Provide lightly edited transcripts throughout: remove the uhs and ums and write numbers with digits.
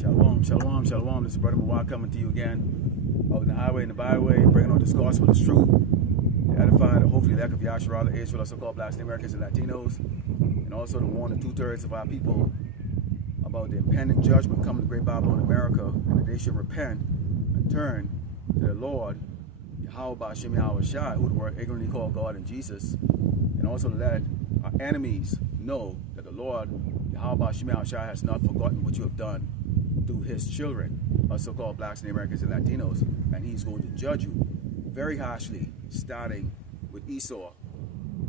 Shalom, shalom, shalom. This is Brother Mawar coming to you again out in the highway and the byway, bringing on this gospel, this truth, to edify the hopefully lack of Yahshua, the Israel, so-called blacks, Americans, and Latinos, and also to warn the 2/3 of our people about the impending judgment coming to Great Babylon, America, and that they should repent and turn to the Lord, Yahweh Ba'Shem Yahweh Shai, who the word ignorantly called God and Jesus, and also to let our enemies know that the Lord, Yahweh Ba'Shem Yahweh Shai, has not forgotten what you have done through his children, us so-called blacks and Americans and Latinos, and he's going to judge you very harshly, starting with Esau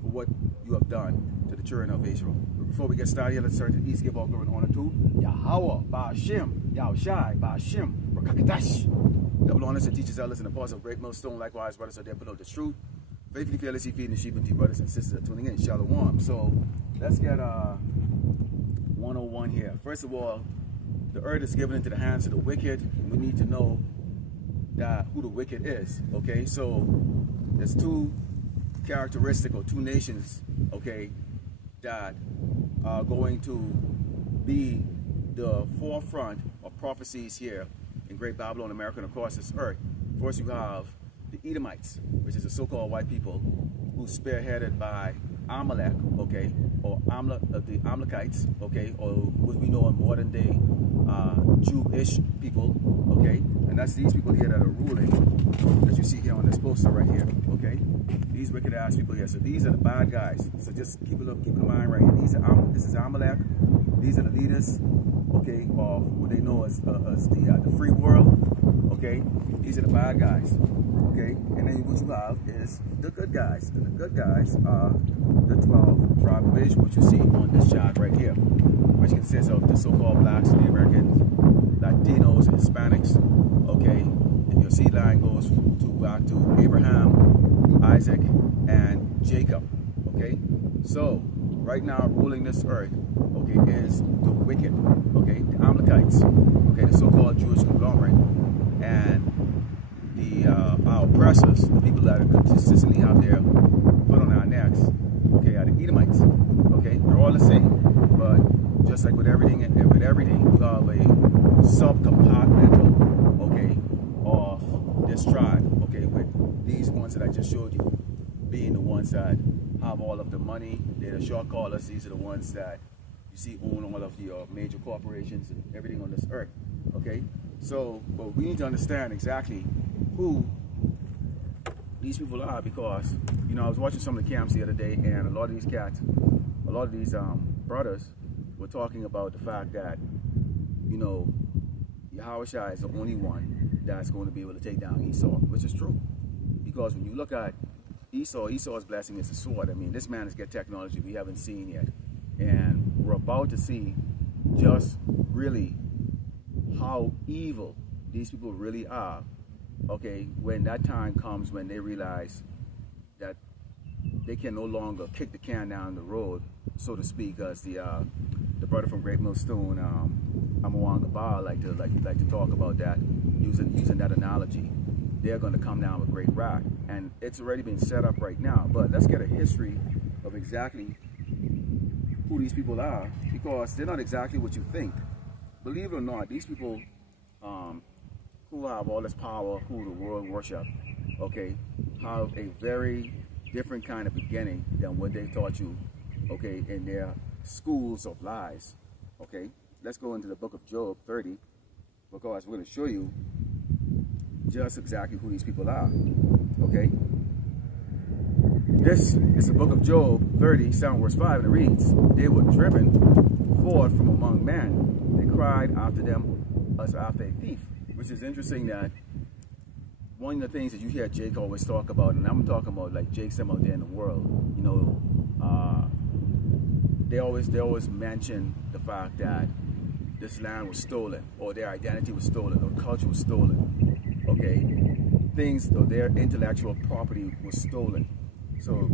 for what you have done to the children of Israel. But before we get started here, let's turn to the east, give all glory and honor to Yahweh Ba'Shem Yahweh Shai Ba'Shem Rakakadash. Double honors and teachers, elders, and apostles of Great Millstone. Likewise, brothers are there below the truth. Faithfully, fearlessly feeding the sheep and tea, brothers and sisters are tuning in. Shalom. So let's get 101 here. First of all, the earth is given into the hands of the wicked. We need to know that who the wicked is. Okay, so there's two characteristics or two nations, okay, that are going to be the forefront of prophecies here in Great Babylon, America, and across this earth. First, you have the Edomites, which is the so-called white people, who's spearheaded by Amalek, okay, or the Amalekites, okay, or what we know in modern day Jewish people, okay, and that's these people here that are ruling, as you see here on this poster right here, okay, these wicked ass people here. So these are the bad guys. So just keep in mind right here. This is Amalek. These are the leaders, okay, of what they know as the free world, okay. These are the bad guys. Okay, and then what you have is the good guys. And the good guys are the 12 tribes of Israel, which you see on this chart right here, which consists of the so-called blacks, the Americans, Latinos, and Hispanics. Okay, and your seed line goes back to Abraham, Isaac, and Jacob. Okay, so right now ruling this earth, okay, is the wicked. Okay, the Amalekites. Okay, the so-called Jewish conglomerate, and our oppressors, the people that are consistently have their foot on our necks, okay, are the Edomites. Okay, they're all the same, but just like with everything, you have a subcompartmental, okay, of this tribe, okay, with these ones that I just showed you being the ones that have all of the money. They're the short callers. These are the ones that you see own all of the major corporations and everything on this earth. Okay, so but we need to understand exactly who these people are, because you know I was watching some of the camps the other day, and a lot of these cats, a lot of these brothers were talking about the fact that, you know, Yahweh Shai is the only one that's going to be able to take down Esau, which is true, because when you look at Esau's blessing is a sword. I mean, this man has got technology we haven't seen yet, and we're about to see just really how evil these people really are. Okay, when that time comes, when they realize that they can no longer kick the can down the road, so to speak, as the brother from Great Millstone, Amawanga Bar, like to talk about that, using that analogy. They're going to come down with great wrath, and it's already been set up right now. But let's get a history of exactly who these people are, because they're not exactly what you think. Believe it or not, these people who have all this power, who the world worship, okay, have a very different kind of beginning than what they taught you, okay, in their schools of lies. Okay, let's go into the book of Job 30, because we're going to show you just exactly who these people are. Okay, this is the book of Job 30, 7 verse 5, and it reads, "They were driven forth from among men. They cried after them as after a thief." Which is interesting, that one of the things that you hear Jake always talk about, and I'm talking about like Jake's out there in the world, you know, they always mention the fact that this land was stolen, or their identity was stolen, or culture was stolen. Okay, things, or their intellectual property was stolen. So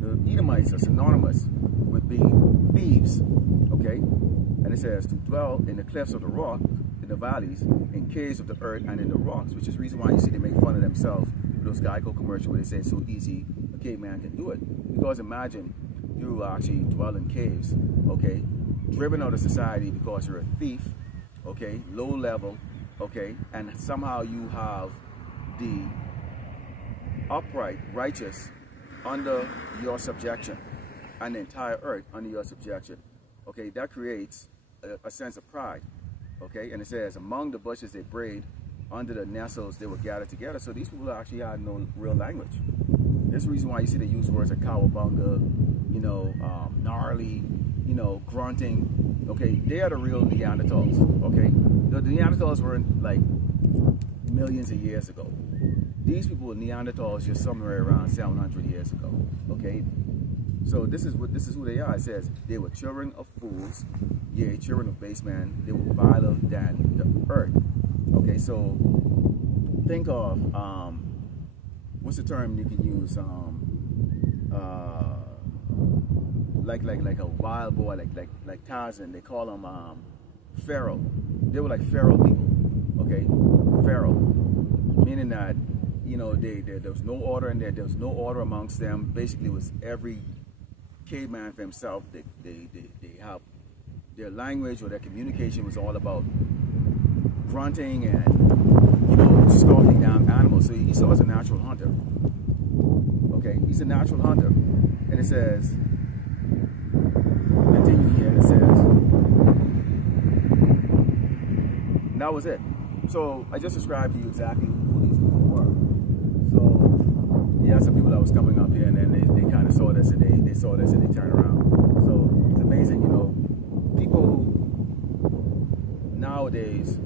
the Edomites are synonymous with being thieves. Okay, and it says to dwell in the cliffs of the rock, in the valleys, in caves of the earth, and in the rocks, which is the reason why you see they make fun of themselves with those Geico commercials where they say it's so easy a caveman can do it. Because imagine you actually dwell in caves, okay, driven out of society because you're a thief, okay, low level, okay, and somehow you have the upright, righteous under your subjection, and the entire earth under your subjection, okay, that creates a sense of pride, okay, and it says, among the bushes they brayed, under the nettles they were gathered together. So these people actually had no real language. This is the reason why you see they use words like cowabunga, you know, gnarly, you know, grunting. Okay, they are the real Neanderthals. Okay, the Neanderthals were like millions of years ago. These people were Neanderthals just somewhere around 700 years ago. Okay, so this is who they are. It says they were children of fools, yea, children of base men. They were viler than the earth. Okay, so think of what's the term you can use? Like a wild boy, like Tarzan. They call them feral. They were like feral people. Okay, feral, meaning that, you know, there was no order in there. There was no order amongst them. Basically, it was every caveman for himself. They have their language or their communication was all about grunting and, you know, stalking down animals. So Esau is a natural hunter. Okay, he's a natural hunter. And it says, continue here, and it says, and that was it. So I just described to you exactly who these people were. So you had some people that was coming up here, and then they kind of saw this, and they saw this, and they turned around. So it's amazing, you know, people nowadays,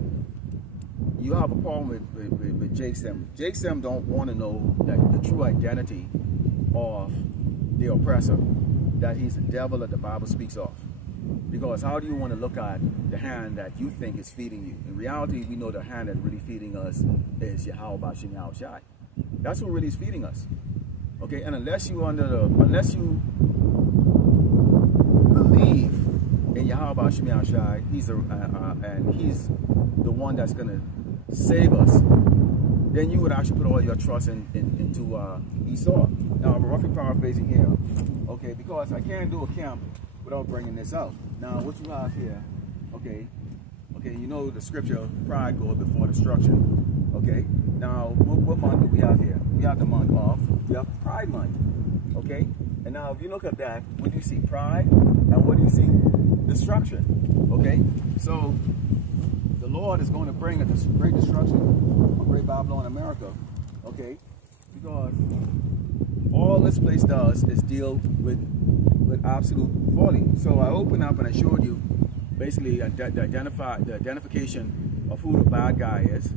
you have a problem with Jake Sim. Jake Sim don't want to know that the true identity of the oppressor, that he's the devil that the Bible speaks of. Because how do you want to look at the hand that you think is feeding you? In reality, we know the hand that's really feeding us is Yahweh Bashim Yahweh Shai. That's who really is feeding us. Okay, and unless you believe in Yahweh Bashim Yahweh Shai, and he's the one that's gonna save us, then you would actually put all your trust into Esau. Now I'm roughly paraphrasing here, okay, because I can't do a camp without bringing this out. Now what you have here, okay, you know the scripture, pride goes before destruction, okay. Now what month do we have here? We have the month of, we have Pride Month, okay. And now if you look at that, what do you see? Pride, and what do you see? Destruction, okay. So the Lord is going to bring a great destruction on Great Babylon, America, okay, because all this place does is deal with absolute folly. So I opened up and I showed you basically the identification of who the bad guy is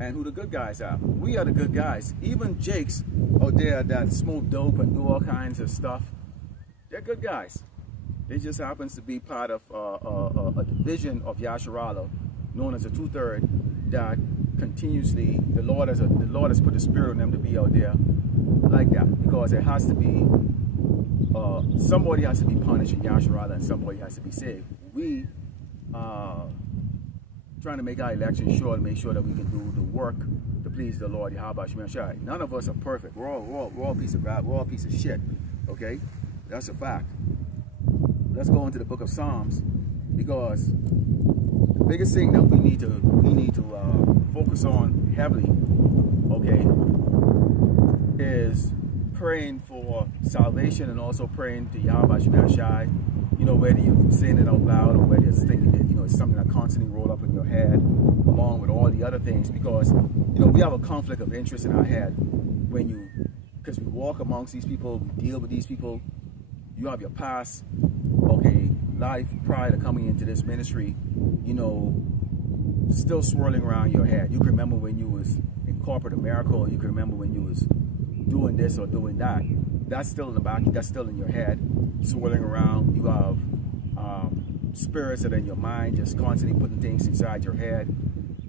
and who the good guys are. We are the good guys. Even Jakes out there that smoke dope and do all kinds of stuff, they're good guys. They just happens to be part of a division of Yasharala known as a 2/3 that continuously the Lord has put the spirit on them to be out there like that, because it has to be somebody has to be punished in Yasharala and somebody has to be saved. We trying to make our election sure, to make sure that we can do the work to please the Lord Yahweh Shai Shai. None of us are perfect. We're all a piece of God. We're all a piece of shit. Okay, that's a fact. Let's go into the book of Psalms, because the biggest thing that we need to focus on heavily, okay, is praying for salvation and also praying to Yahweh Shai Shai. You know, whether you're saying it out loud or whether it's thinking that, you know, it's something that constantly roll up in your head along with all the other things, because, you know, we have a conflict of interest in our head because we walk amongst these people, we deal with these people. You have your past, okay, life prior to coming into this ministry, you know, still swirling around your head. You can remember when you was in corporate America, or you can remember when you was doing this or doing that. That's still in the back, that's still in your head, swirling around. You have spirits that are in your mind, just constantly putting things inside your head,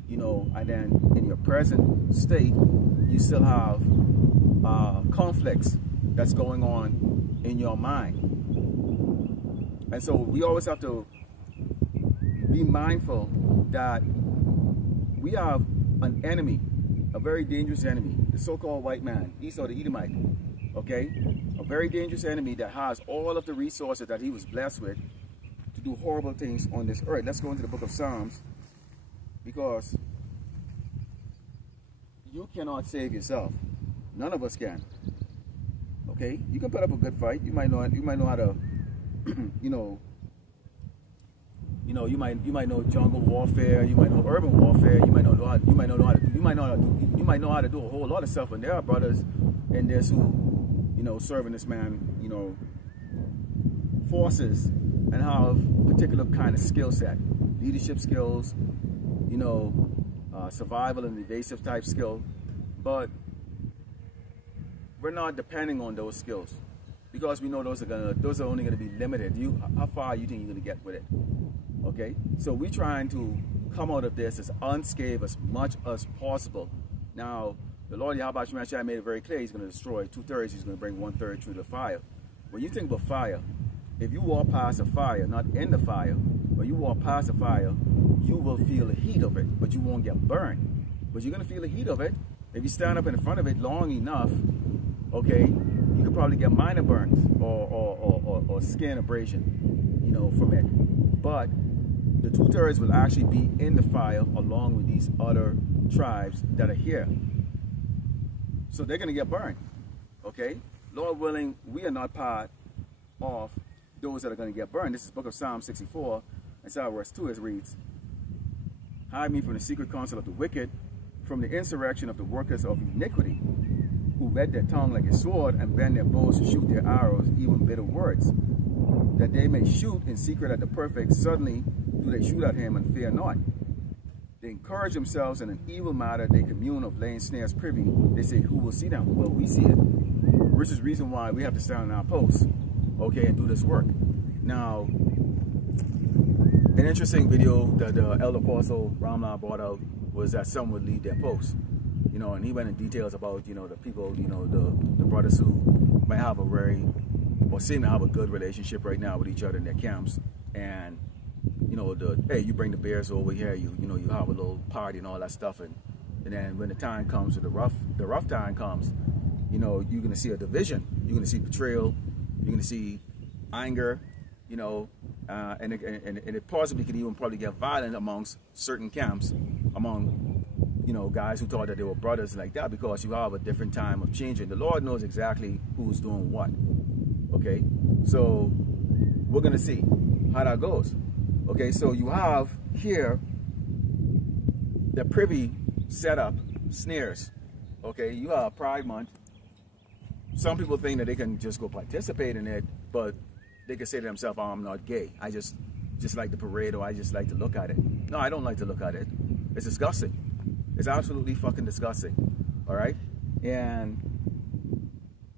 you know, and then in your present state, you still have conflicts that's going on in your mind. And so we always have to be mindful that we have an enemy, a very dangerous enemy, the so-called white man, Esau the Edomite, okay? A very dangerous enemy that has all of the resources that he was blessed with to do horrible things on this earth. Let's go into the book of Psalms, because you cannot save yourself. None of us can. Okay, you can put up a good fight. You might know how to, you might know jungle warfare. You might know urban warfare. You might know how to do a whole lot of stuff. And there are brothers in this who, serving this man, forces and have particular kind of skill set, leadership skills, survival and evasive type skill, but we're not depending on those skills because we know those are only gonna be limited. How far you think you're gonna get with it? Okay, so we're trying to come out of this as unscathed as much as possible. Now, the Lord Yahweh Shai made it very clear He's gonna destroy 2/3. He's gonna bring 1/3 through the fire. When you think about fire, if you walk past a fire, not in the fire, but you walk past a fire, you will feel the heat of it, but you won't get burned. But you're gonna feel the heat of it. If you stand up in front of it long enough, okay, you could probably get minor burns or skin abrasion, from it. But the 2/3 will actually be in the fire along with these other tribes that are here. So they're gonna get burned, okay? Lord willing, we are not part of those that are going to get burned. This is the book of Psalm 64, and so verse 2 it reads, "Hide me from the secret counsel of the wicked, from the insurrection of the workers of iniquity, who whet their tongue like a sword and bend their bows to shoot their arrows, even bitter words, that they may shoot in secret at the perfect. Suddenly do they shoot at him and fear not. They encourage themselves in an evil matter. They commune of laying snares privy. They say, who will see them? Well, we see it, which is the reason why we have to stand on our posts, okay, and do this work. Now, an interesting video that the Elder Apostle Ramla brought out was that some would leave their posts, and he went in details about, the people, the brothers who might have a or seem to have a good relationship right now with each other in their camps, and, hey, you bring the bears over here, you have a little party and all that stuff, and then when the time comes, the rough time comes, you're going to see a division, you're going to see betrayal, you're going to see anger, and it possibly could even probably get violent amongst certain camps, among, guys who thought that they were brothers like that, because you have a different time of changing. The Lord knows exactly who's doing what, okay? So we're going to see how that goes. Okay, so you have here the privy setup snares, okay? You have Pride Month. Some people think that they can just go participate in it, but they can say to themselves, oh, I'm not gay. I just like the parade, or I just like to look at it. No, I don't like to look at it. It's disgusting. It's absolutely fucking disgusting, all right? And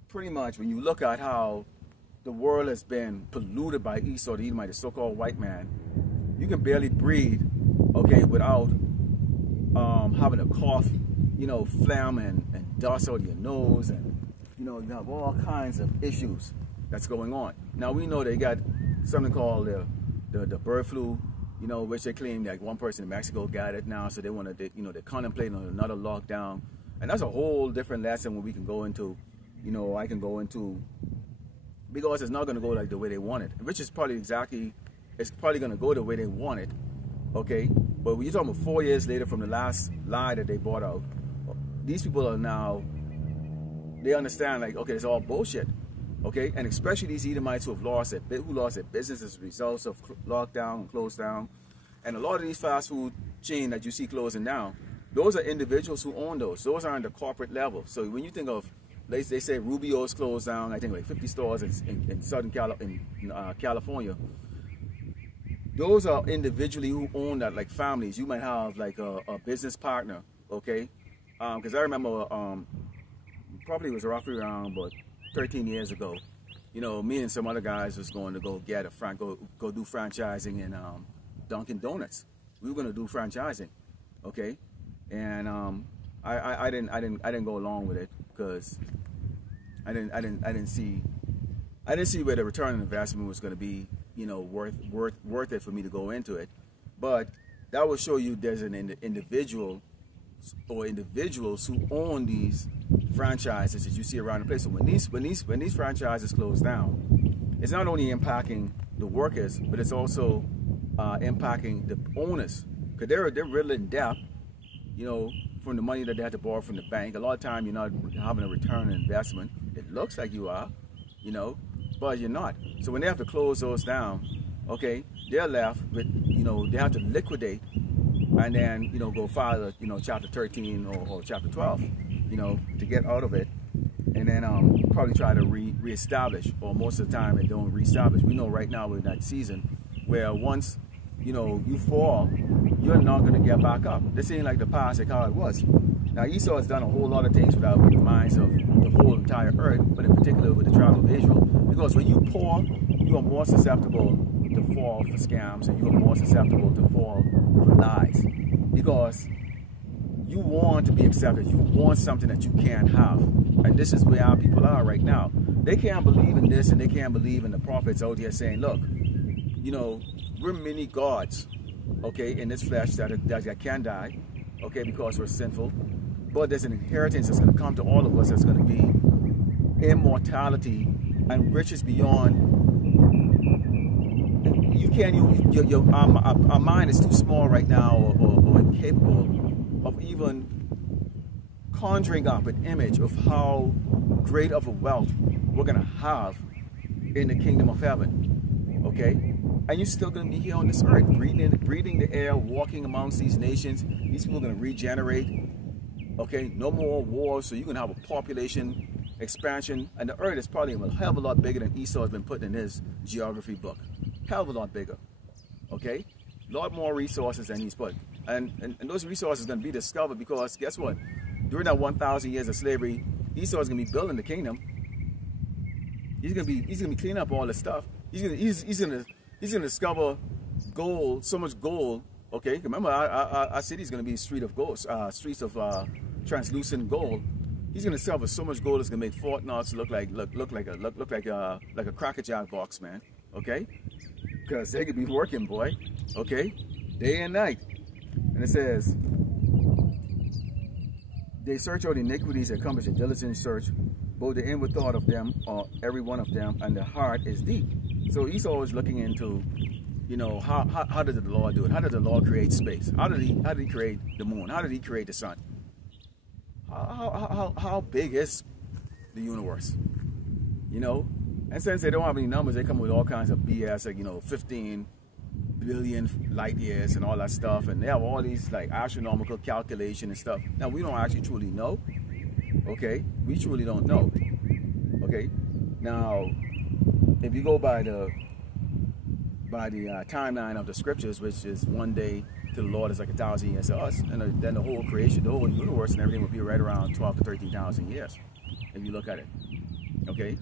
pretty much when you look at how the world has been polluted by Esau the Edomite, the so-called white man, you can barely breathe, okay, without having a cough, phlegm and dust out of your nose, and you have all kinds of issues that's going on. Now we know they got something called the bird flu, which they claim like one person in Mexico got it now, so they want to, they're contemplating on another lockdown, and that's a whole different lesson when we can go into, I can go into, because it's not going to go like the way they want it, which is probably it's probably going to go the way they want it, okay? But when you're talking about 4 years later from the last lie that they brought out, these people are now, they understand like, okay, it's all bullshit, okay? And especially these Edomites who lost their business as a result of lockdown and closed down. And a lot of these fast food chain that you see closing down, those are individuals who own those. Those are on the corporate level. So when you think of, they say Rubio's closed down, I think like 50 stores in Southern California. Those are individually who own that, like families. You might have like a business partner, okay? Because I remember, probably was roughly around about 13 years ago, me and some other guys was going to go get go do franchising in Dunkin' Donuts. We were going to do franchising, okay? And I didn't go along with it because I didn't see where the return on investment was going to be, worth it for me to go into it. But that will show you there's an individual or individuals who own these franchises that you see around the place. So when these franchises close down, it's not only impacting the workers, but it's also impacting the owners. because they're really in debt, you know, from the money that they had to borrow from the bank. A lot of time you're not having a return on investment. It looks like you are, you know, but you're not. So when they have to close those down, okay, they're left with, you know, they have to liquidate and then, you know, go file, you know, chapter 13 or chapter 12, you know, to get out of it. And then probably try to reestablish, or most of the time they don't reestablish. We know right now we're in that season where once, you know, you fall, you're not going to get back up. This ain't like the past, like how it was. Now Esau has done a whole lot of things with the minds of the whole entire earth, but in particular with the tribe of Israel. Because when you poor, you are more susceptible to fall for scams, and you are more susceptible to fall for lies. Because you want to be accepted. You want something that you can't have. And this is where our people are right now. They can't believe in this, and they can't believe in the prophets out here saying, look, you know, we're many gods, okay, in this flesh that can die, okay, because we're sinful. But there's an inheritance that's going to come to all of us that's going to be immortality and riches beyond. You can't, our mind is too small right now, or incapable of even conjuring up an image of how great of a wealth we're going to have in the kingdom of heaven, okay? And you're still going to be here on this earth, breathing the air, walking amongst these nations. These people are going to regenerate, okay? No more wars, so you're going to have a population expansion, and the earth is probably a hell of a lot bigger than Esau has been putting in his geography book. Hell of a lot bigger, okay? A lot more resources than he's put. And those resources are going to be discovered because guess what? During that 1,000 years of slavery, Esau is going to be building the kingdom. He's going to be cleaning up all this stuff. He's going to discover gold, so much gold. Okay, remember our city is going to be streets of translucent gold. He's going to discover so much gold it's going to make Fort Knox look like a Cracker Jack box, man. Okay, because they could be working, boy. Okay, day and night. And it says, they search out iniquities, accomplish a diligent search, both the inward thought of them, or every one of them, and the heart is deep. So Esau is looking into, you know, how did the Lord do it? How did the Lord create space? How did he create the moon? How did he create the sun? How big is the universe? You know? And since they don't have any numbers, they come with all kinds of BS, like, you know, 15 billion light years and all that stuff, and they have all these like astronomical calculation and stuff. Now we don't actually truly know, okay? We truly don't know, okay? Now, if you go by the timeline of the scriptures, which is one day to the Lord is like 1,000 years to us, and then the whole creation, the whole universe and everything will be right around 12 to 13,000 years, if you look at it, okay?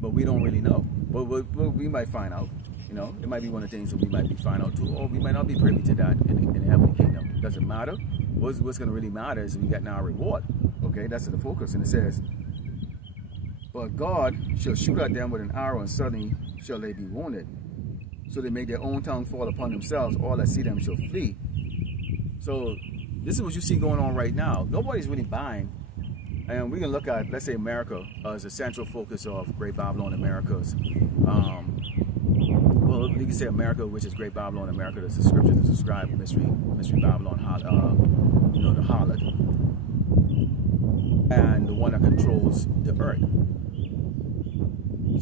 But we don't really know. But we might find out. You know, it might be one of the things that we might be find out too, or we might not be privy to that in the heavenly kingdom. It doesn't matter. What's going to really matter is we get our reward. Okay, that's the focus. And it says, but God shall shoot at them with an arrow, and suddenly shall they be wounded. So they make their own tongue fall upon themselves. All that see them shall flee. So this is what you see going on right now. Nobody's really buying. And we can look at, let's say, America as a central focus of Great Babylon Americas. Well, you can say America, which is Great Babylon America. That's the scripture that describe Mystery Babylon, you know, the harlot, and the one that controls the earth.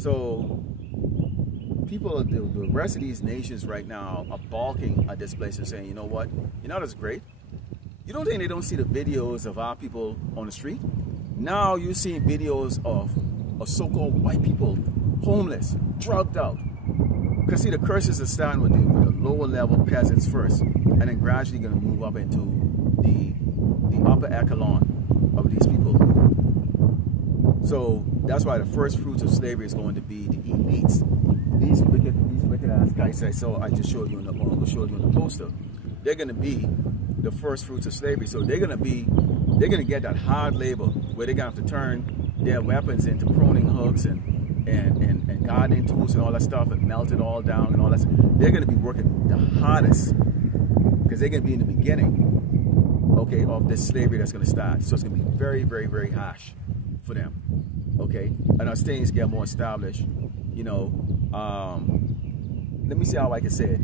So people, the rest of these nations right now are balking at this place and saying, you know what, you know that's great. You don't think they don't see the videos of our people on the street? Now you're seeing videos of so-called white people, homeless, drugged out. Because see, the curses are starting with the lower level peasants first, and then gradually going to move up into the upper echelon of these people. So that's why the first fruits of slavery is going to be the elites. These wicked ass guys I just showed you on the poster. They're going to be the first fruits of slavery. So they're going to get that hard labor where they're going to have to turn their weapons into pruning hooks and gardening tools and all that stuff and melt it all down and all that stuff. They're going to be working the hardest because they're going to be in the beginning, okay, of this slavery that's going to start. So it's going to be very, very, very harsh for them, okay? And as things get more established, you know, let me see how I can say it.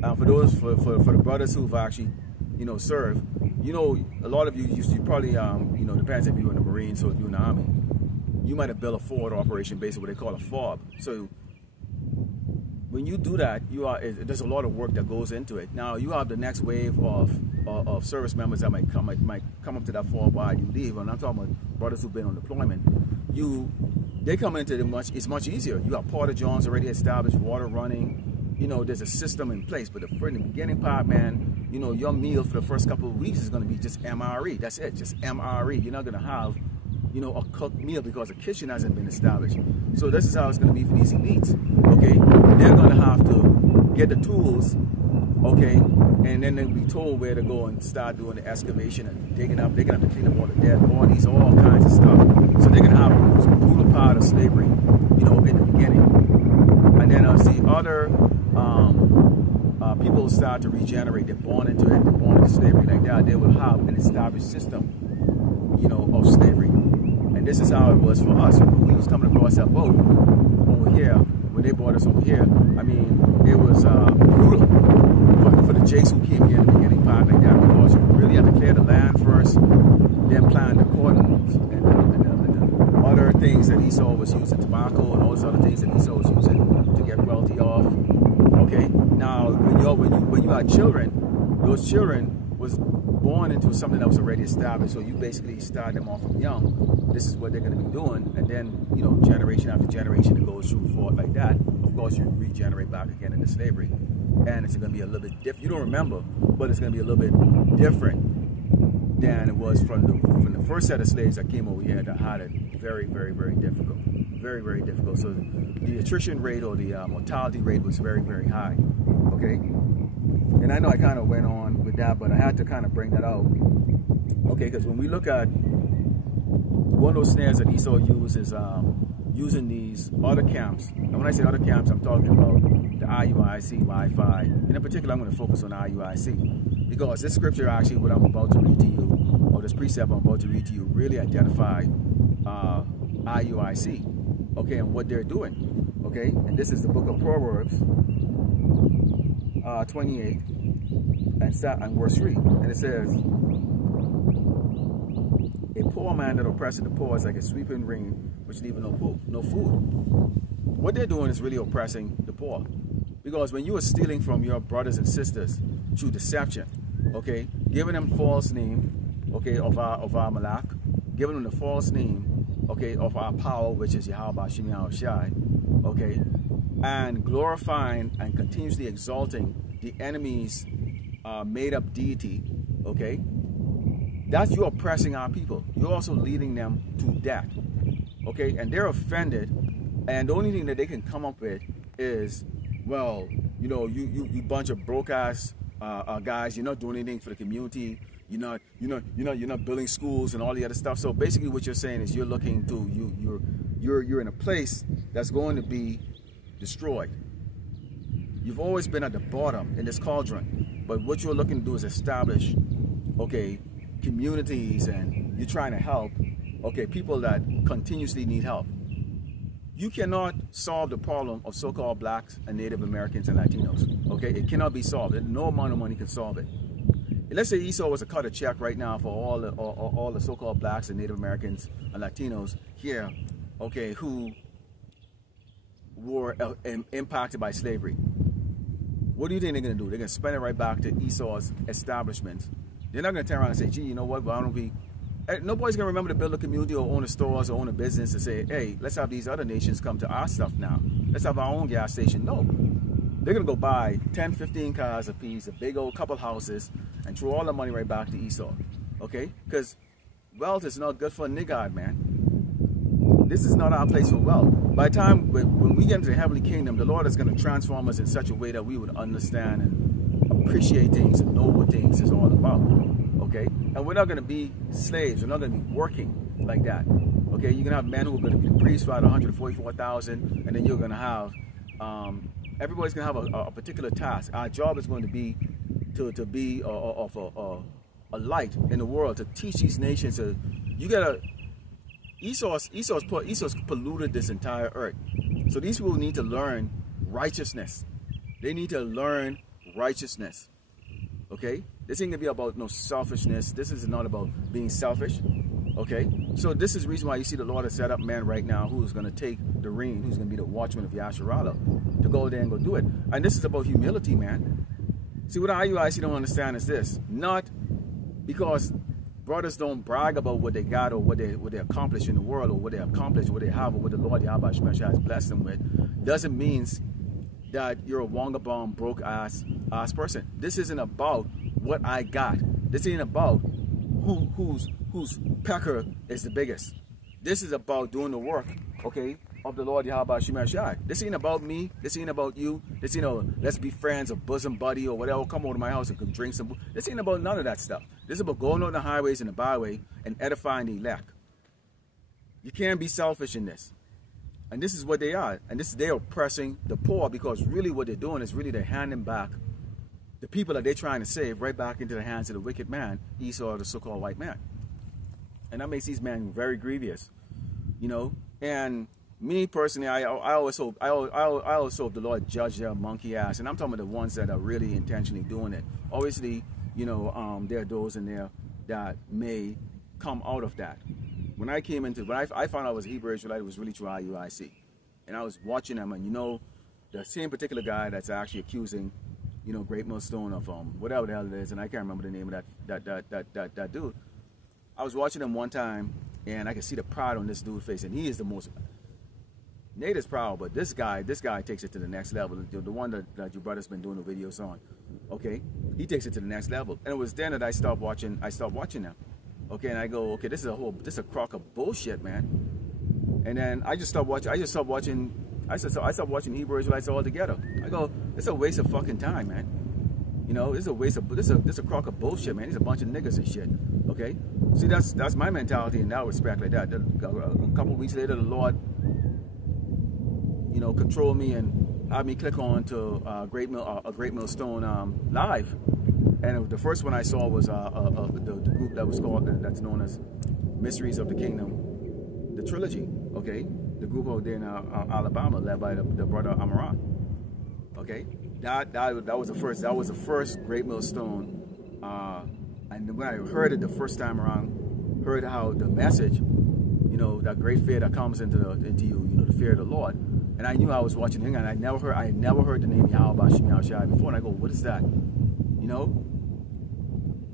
For those, for the brothers who've actually, you know, served, you know, a lot of you used to probably, you know, depends if you're in the Marines or if you're in the Army, you might have built a forward operation base, what they call a FOB. So when you do that, there's a lot of work that goes into it. Now you have the next wave of service members that might come up to that FOB while you leave. And I'm talking about brothers who've been on deployment. They come into it it's much easier. You have porta johns already established, water running. You know, there's a system in place. But in the beginning part, man, you know, your meal for the first couple of weeks is going to be just MRE. That's it, just MRE. You're not going to have, you know, a cooked meal because the kitchen hasn't been established. So this is how it's going to be for these elites. Okay, they're going to have to get the tools, okay, and then they'll be told where to go and start doing the excavation and digging up. They're going to have to clean up all the dead bodies, all kinds of stuff. So they're going to have the most brutal part of slavery, you know, in the beginning. And then as the other people start to regenerate, they're born into it, they're born into slavery like that, they will have an established system, you know, of slavery. And this is how it was for us. When we was coming across that boat over here, when they brought us over here, I mean, it was brutal for the Jakes who came here in the beginning part like that, because you really had to clear the land first, then plant the cotton and the other things that Esau was using, tobacco and all those other things that Esau was using to get wealthy off. Okay, now when you had children, those children was born into something that was already established. So you basically start them off from young. This is what they're going to be doing, and then, you know, generation after generation, it goes through forth like that. Of course, you regenerate back again into slavery, and it's going to be a little bit different. You don't remember, but it's going to be a little bit different than it was from the first set of slaves that came over here that had it very, very, very difficult. Very, very difficult. So the attrition rate or the mortality rate was very, very high. Okay, and I know I kind of went on with that, but I had to kind of bring that out. Okay, because when we look at one of those snares that Esau uses, using these other camps, and when I say other camps, I'm talking about the IUIC, Wi-Fi, and in particular, I'm going to focus on IUIC, because this scripture, actually, what I'm about to read to you, or this precept I'm about to read to you, really identify IUIC, okay, and what they're doing, okay, and this is the book of Proverbs, 28, and verse 3, and it says, a poor man that oppresseth the poor is like a sweeping rain, which leaveth no food. What they're doing is really oppressing the poor. Because when you are stealing from your brothers and sisters through deception, okay, giving them false name, okay, of our Malak, giving them the false name, okay, of our power, which is Yahweh Shimi Shai, okay, and glorifying and continuously exalting the enemy's made-up deity, okay, that's you oppressing our people. You're also leading them to death, okay, and they're offended, and the only thing that they can come up with is, well, you know, you bunch of broke-ass guys, you're not doing anything for the community, you're not building schools and all the other stuff. So basically what you're saying is you're looking to, you're in a place that's going to be destroyed. You've always been at the bottom in this cauldron, but what you're looking to do is establish, okay, communities, and you're trying to help, okay, people that continuously need help. You cannot solve the problem of so-called blacks and Native Americans and Latinos, okay? It cannot be solved. No amount of money can solve it. Let's say Esau was to cut a check right now for all the so-called blacks and Native Americans and Latinos here, okay, who were impacted by slavery. What do you think they're going to do? They're going to spend it right back to Esau's establishments. They're not going to turn around and say, gee, you know what, why don't we... Nobody's going to remember to build a community or own a stores or own a business to say, hey, let's have these other nations come to our stuff now. Let's have our own gas station. No. They're going to go buy 10, 15 cars a piece, a big old couple houses, and throw all the money right back to Esau. Okay? Because wealth is not good for a niggard, man. This is not our place for wealth. By the time when we get into the heavenly kingdom, the Lord is going to transform us in such a way that we would understand and appreciate things and know what things is all about. Okay? And we're not going to be slaves. We're not going to be working like that. Okay? You're going to have men who are going to be priests for 144,000, and then you're going to have, everybody's going to have a particular task. Our job is going to be to be a light in the world, to teach these nations. You got to, Esau's polluted this entire earth. So these people need to learn righteousness. They need to learn righteousness. Okay? This ain't gonna be about no selfishness. This is not about being selfish. Okay? So this is the reason why you see the Lord has set up man right now who's gonna take the reign, who's gonna be the watchman of Yasharala, to go there and go do it. And this is about humility, man. See, what IUIC don't understand is this. Not because brothers don't brag about what they got or what they accomplish in the world, or what they accomplish, what they have, or what the Lord Yahweh Shemeshah has blessed them with, doesn't mean that you're a wonga-bomb, broke-ass person. This isn't about what I got. This ain't about whose pecker is the biggest. This is about doing the work, okay, of the Lord Yahweh Shemeshah. This ain't about me. This ain't about you. This ain't let's be friends or bosom buddy or whatever. Come over to my house and can drink some. This ain't about none of that stuff. This is about going on the highways and the byway and edifying the elect. You can't be selfish in this. And this is what they are. And this is they're oppressing the poor, because really what they're doing is really they're handing back the people that they're trying to save right back into the hands of the wicked man, Esau, the so-called white man. And that makes these men very grievous, you know. And me personally, I always hope the Lord judge their monkey ass. And I'm talking about the ones that are really intentionally doing it. Obviously, you know, there are those in there that may come out of that. When I came into, when I found out I was a Hebrew Israelite, it was really through IUIC. And I was watching them, and you know, the same particular guy that's actually accusing, you know, Great Millstone of whatever the hell it is, and I can't remember the name of that dude. I was watching him one time, and I could see the pride on this dude's face, and he is the most. Nate is proud, but this guy takes it to the next level. The one that your brother's been doing the videos on, okay, he takes it to the next level. And it was then that I stopped watching them. Okay, and I go, okay, this is a crock of bullshit, man. And then I just stopped watching. I stopped watching Hebrew Israelites altogether. I go, it's a waste of fucking time, man. You know, it's a waste of this a crock of bullshit, man. It's a bunch of niggas and shit. Okay, see, that's my mentality in that respect, like that. A couple of weeks later, the Lord, you know, controlled me and had me click on to a Great Millstone live. And the first one I saw was the group that was called, that's known as Mysteries of the Kingdom, the trilogy. Okay, the group out there in Alabama, led by the brother Amaran. Okay, that was the first Great Millstone. And when I heard it the first time around, heard how the message, you know, that great fear that comes into you, you know, the fear of the Lord. And I knew I was watching him, and I had never heard the name Yahweh Shemeshah before. And I go, what is that? You know,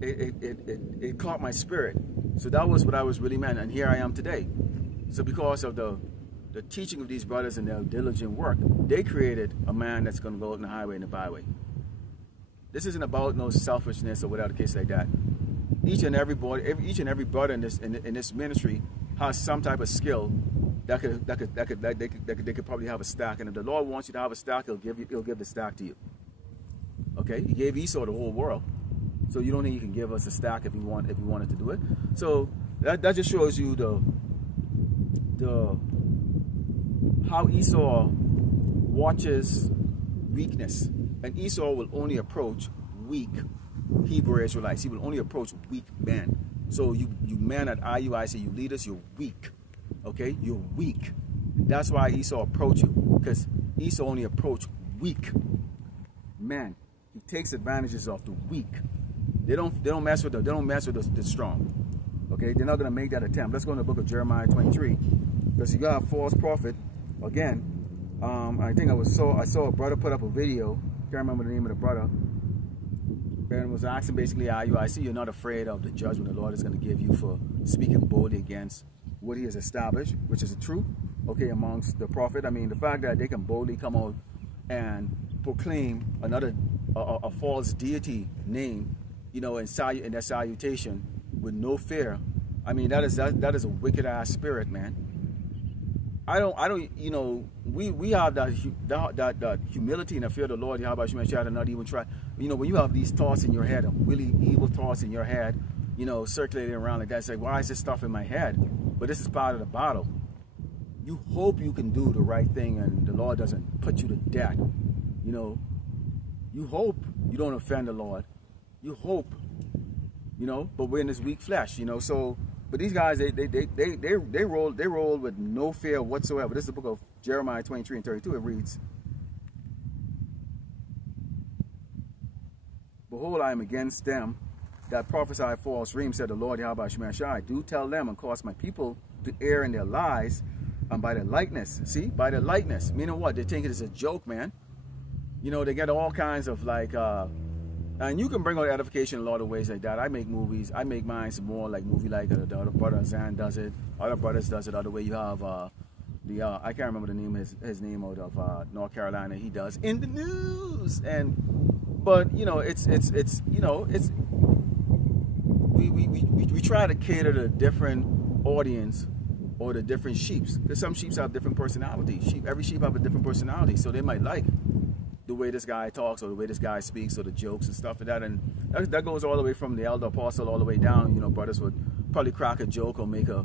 it caught my spirit. So that was what I was really meant, and here I am today. So because of the teaching of these brothers and their diligent work, they created a man that's going to go out in the highway and the byway. This isn't about no selfishness or whatever the case like that. Each and every brother in this ministry has some type of skill that they could probably have a stack. And if the Lord wants you to have a stack, he'll give the stack to you. Okay, he gave Esau the whole world, so you don't think he can give us a stack if he wanted to do it. So that just shows you how Esau watches weakness, and Esau will only approach weak Hebrew Israelites. He will only approach weak men. So you men at IUIC, you leaders, you're weak. Okay, you're weak. That's why Esau approached you, because Esau only approached weak men. He takes advantages of the weak. They don't mess with the strong. Okay, they're not gonna make that attempt. Let's go in the book of Jeremiah 23, because you got a false prophet again. I think I saw a brother put up a video. Can't remember the name of the brother. And was asking basically, IUIC, you're not afraid of the judgment the Lord is going to give you for speaking boldly against what he has established, which is the truth, okay, amongst the prophet. I mean, the fact that they can boldly come out and proclaim a false deity name, you know, in their salutation with no fear. I mean, that is a wicked ass spirit, man. I don't, you know, we have that humility and the fear of the Lord, Yahweh Shemeshah, to not even try. You know, when you have these thoughts in your head, really evil thoughts in your head, you know, circulating around like that, it's like, why is this stuff in my head? But this is part of the battle. You hope you can do the right thing and the Lord doesn't put you to death. You know, you hope you don't offend the Lord. You hope, you know, but we're in this weak flesh, you know, so. But these guys, they roll with no fear whatsoever. This is the book of Jeremiah 23 and 32. It reads, Behold, I am against them that prophesy false dreams, said the Lord Yahweh Shemashai. Do tell them and cause my people to err in their lies, and by their likeness. See, by their likeness. Meaning what? They think it is a joke, man. You know, they get all kinds of like, and you can bring out edification in a lot of ways like that. I make movies. I make mine some more like movie like the other brother Zan does it. Other brothers does it. Other way you have I can't remember the name his name out of North Carolina. He does In the News. But you know, it's you know, it's we try to cater to a different audience or the different sheeps, because some sheeps have different personalities. Every sheep have a different personality, so they might like the way this guy talks or the way this guy speaks or the jokes and stuff like that. And that goes all the way from the elder apostle all the way down. You know, brothers would probably crack a joke or make a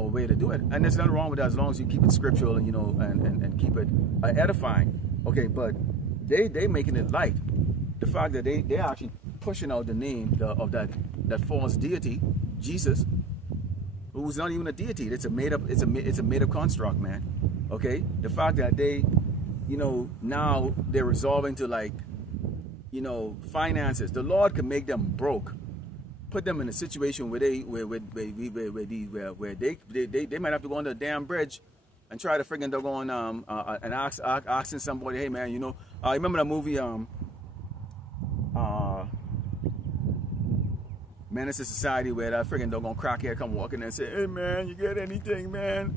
way to do it, and there's nothing wrong with that as long as you keep it scriptural and, you know, and keep it edifying. Okay, but they making it light. The fact that they actually pushing out the name of that false deity, Jesus, who's not even a deity. It's a made up construct, man. Okay, the fact that they, you know, now they're resolving to, like, you know, finances. The Lord can make them broke, put them in a situation where they might have to go on the damn bridge and try to friggin' go on and asking somebody, hey man, you know, remember that movie Menace to Society, where that friggin' doggone crackhead come walking and say, hey man, you get anything, man?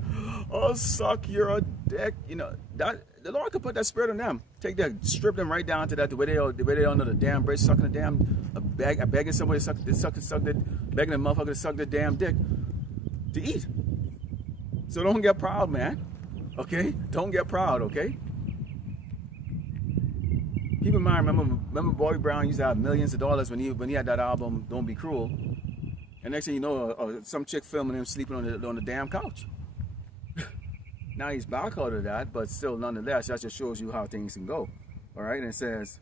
I'll suck your dick. You know, that the Lord could put that spirit on them. Take that, strip them right down to that, the way they under the damn bridge, sucking the damn begging somebody to begging a motherfucker to suck the damn dick to eat. So don't get proud, man. Okay? Don't get proud, okay? Keep in mind, remember Bobby Brown used to have millions of dollars when he had that album, Don't Be Cruel. And next thing you know, some chick filming him sleeping on the damn couch. Now he's back out of that, but still, nonetheless, that just shows you how things can go. All right, and it says,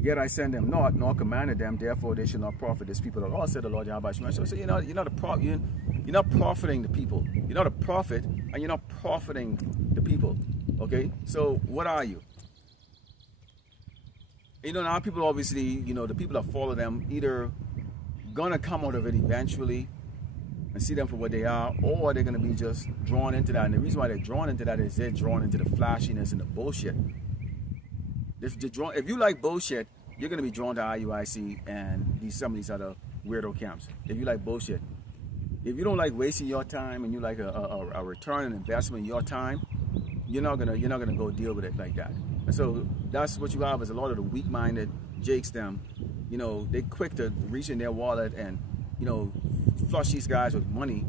yet I send them not, nor commanded them, therefore they shall not profit this people at all, said the Lord Yahweh Shemashai. So you're not profiting the people. You're not a prophet, and you're not profiting the people. Okay, so what are you? You know, now people obviously, you know, the people that follow them either gonna come out of it eventually and see them for what they are, or they're gonna be just drawn into that. And the reason why they're drawn into that is they're drawn into the flashiness and the bullshit. If you like bullshit, you're gonna be drawn to IUIC and some of these other weirdo camps. If you like bullshit, if you don't like wasting your time and you like a return and investment in your time, you're not gonna go deal with it like that. And so that's what you have is a lot of the weak-minded jakes. Them, you know, they quick to reach in their wallet and, you know, flush these guys with money,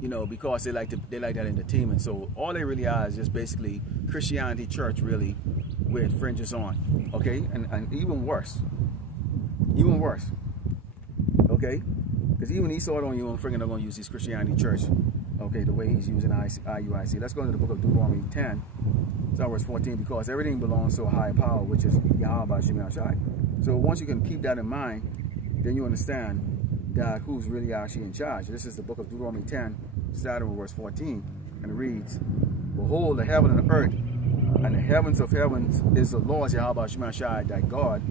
you know, because they like that entertainment. So all they really are is just basically Christianity church, really, with fringes on. Okay, and even worse, okay, because even Esau don't even friggin' are gonna use his Christianity church, okay, the way he's using IUIC. Let's go into the book of Deuteronomy 10, verse 14, because everything belongs to a higher power, which is Yahweh Shemashai. So once you can keep that in mind, then you understand that who's really actually in charge. This is the book of Deuteronomy 10, starting with verse 14, and it reads, behold, the heaven and the earth, and the heavens of heavens is the Lord Yahweh Shemashai, thy God,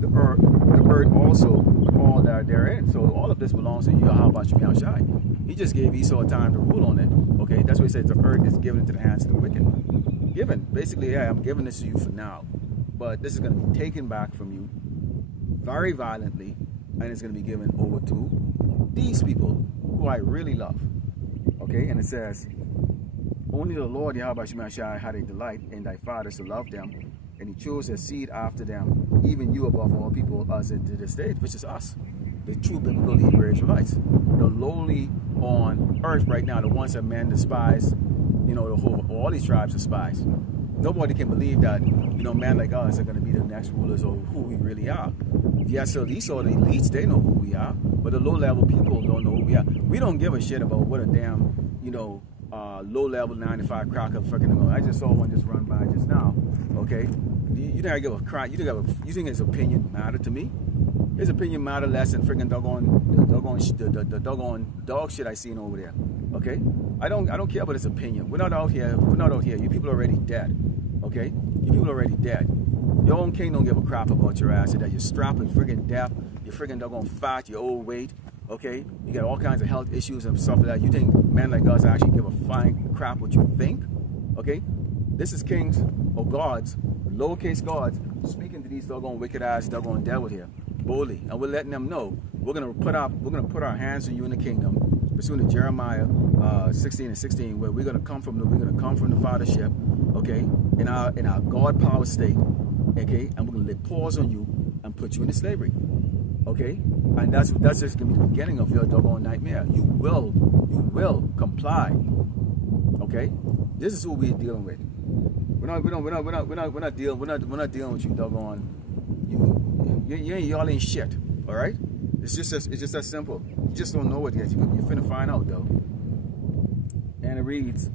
the earth also, with all that are therein. So all of this belongs to Yahweh Shemashai. He just gave Esau time to rule on it. Okay, that's what he says, the earth is given into the hands of the wicked. Given, basically, yeah, I'm giving this to you for now, but this is going to be taken back from you very violently, and it's going to be given over to these people who I really love. Okay, and it says, only the Lord Yahweh Shemashai had a delight in thy fathers to love them, and he chose a seed after them, even you above all people, as it did this day, which is us, the true biblical Hebrew Israelites, the lowly on earth right now, the ones that men despise. You know, all these tribes despise. Nobody can believe that, you know, men like us are going to be the next rulers of who we really are. Yes, so these are the elites, they know who we are, but the low-level people don't know who we are. We don't give a shit about what a damn, you know, low-level 95 cracker freaking. I just saw one just run by just now. Okay, you think I give a crap? You think his opinion matter to me? His opinion matter less than freaking the doggone dog shit I seen over there. Okay, I don't care about his opinion. We're not out here. You people are already dead. Okay, you people are already dead. Your own king don't give a crap about your ass, that you're strapping, friggin' deaf, you're friggin' doggone fat, you're overweight, okay? You got all kinds of health issues and stuff like that. You think men like us actually give a fine crap what you think, okay? This is kings or gods, lowercase gods, speaking to these doggone wicked ass doggone devil here, boldly, and we're letting them know we're gonna put our hands on you in the kingdom, pursuant to Jeremiah 16:16, where we're gonna come from the fathership, okay, in our God power state, okay, and we're gonna lay paws on you and put you into slavery, okay, and that's just gonna be the beginning of your doggone nightmare. You will comply, okay. This is who we're dealing with. We're not dealing with you doggone y'all ain't shit, all right. It's just that simple. You just don't know it yet. You're finna find out though. And it reads,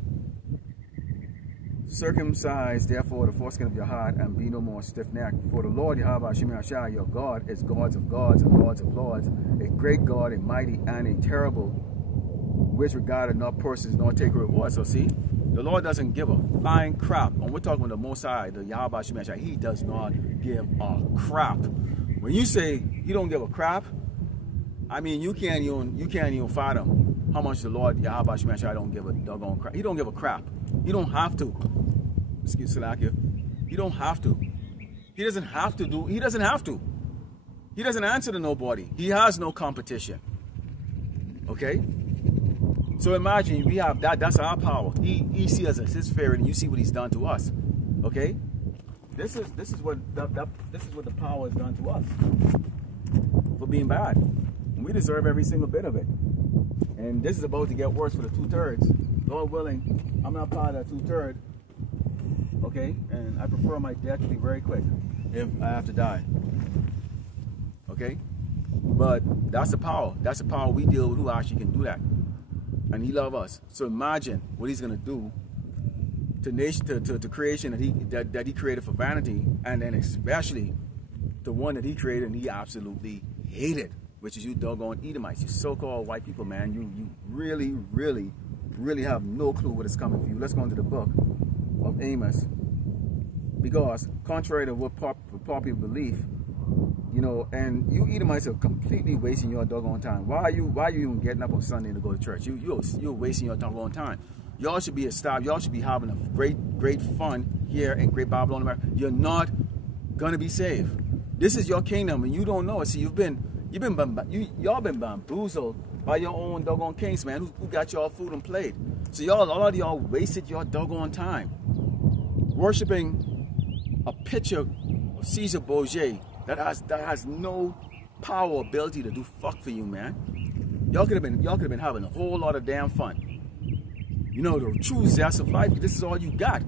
circumcise therefore the foreskin of your heart and be no more stiff-necked. For the Lord Yahweh Shemashah, your God, is gods of gods and lords of lords, a great God, a mighty and a terrible, which regarded not persons nor take a reward. So see, the Lord doesn't give a flying crap. And we're talking about the Most High, the Yahweh Shemashah. He does not give a crap. When you say he don't give a crap, I mean, you can't even fathom how much the Lord Yahweh Shemashah don't give a doggone crap. He don't give a crap. You don't have to. Excuse Salakia. You don't have to. He doesn't have to do. He doesn't have to. He doesn't answer to nobody. He has no competition. Okay. So imagine we have that. That's our power. He sees us as his favorite, and you see what he's done to us. Okay. This is what the power has done to us for being bad. And we deserve every single bit of it. And this is about to get worse for the 2/3. Lord willing, I'm not part of that 2/3. Okay? And I prefer my death to be very quick if I have to die. Okay? But that's the power. That's the power we deal with, who actually can do that. And he loves us. So imagine what he's going to do to nation, to creation that he created for vanity, and then especially the one that he created and he absolutely hated, which is you doggone Edomites, you so-called white people, man. You really have no clue what is coming for you. Let's go into the book of Amos, because contrary to what popular belief, you know, and you Edomites are completely wasting your doggone time. Why are you even getting up on Sunday to go to church? You're wasting your doggone time. Y'all should be stopped. Y'all should be having a great fun here in Great Babylon, America. You're not gonna be saved. This is your kingdom, and you don't know it. See, y'all been bamboozled by your own doggone kings, man, who got y'all food and plate. So a lot of y'all wasted your doggone time worshiping a picture of Caesar Borgia that has no power or ability to do fuck for you, man. Y'all could have been having a whole lot of damn fun. You know, the true zest of life, this is all you got.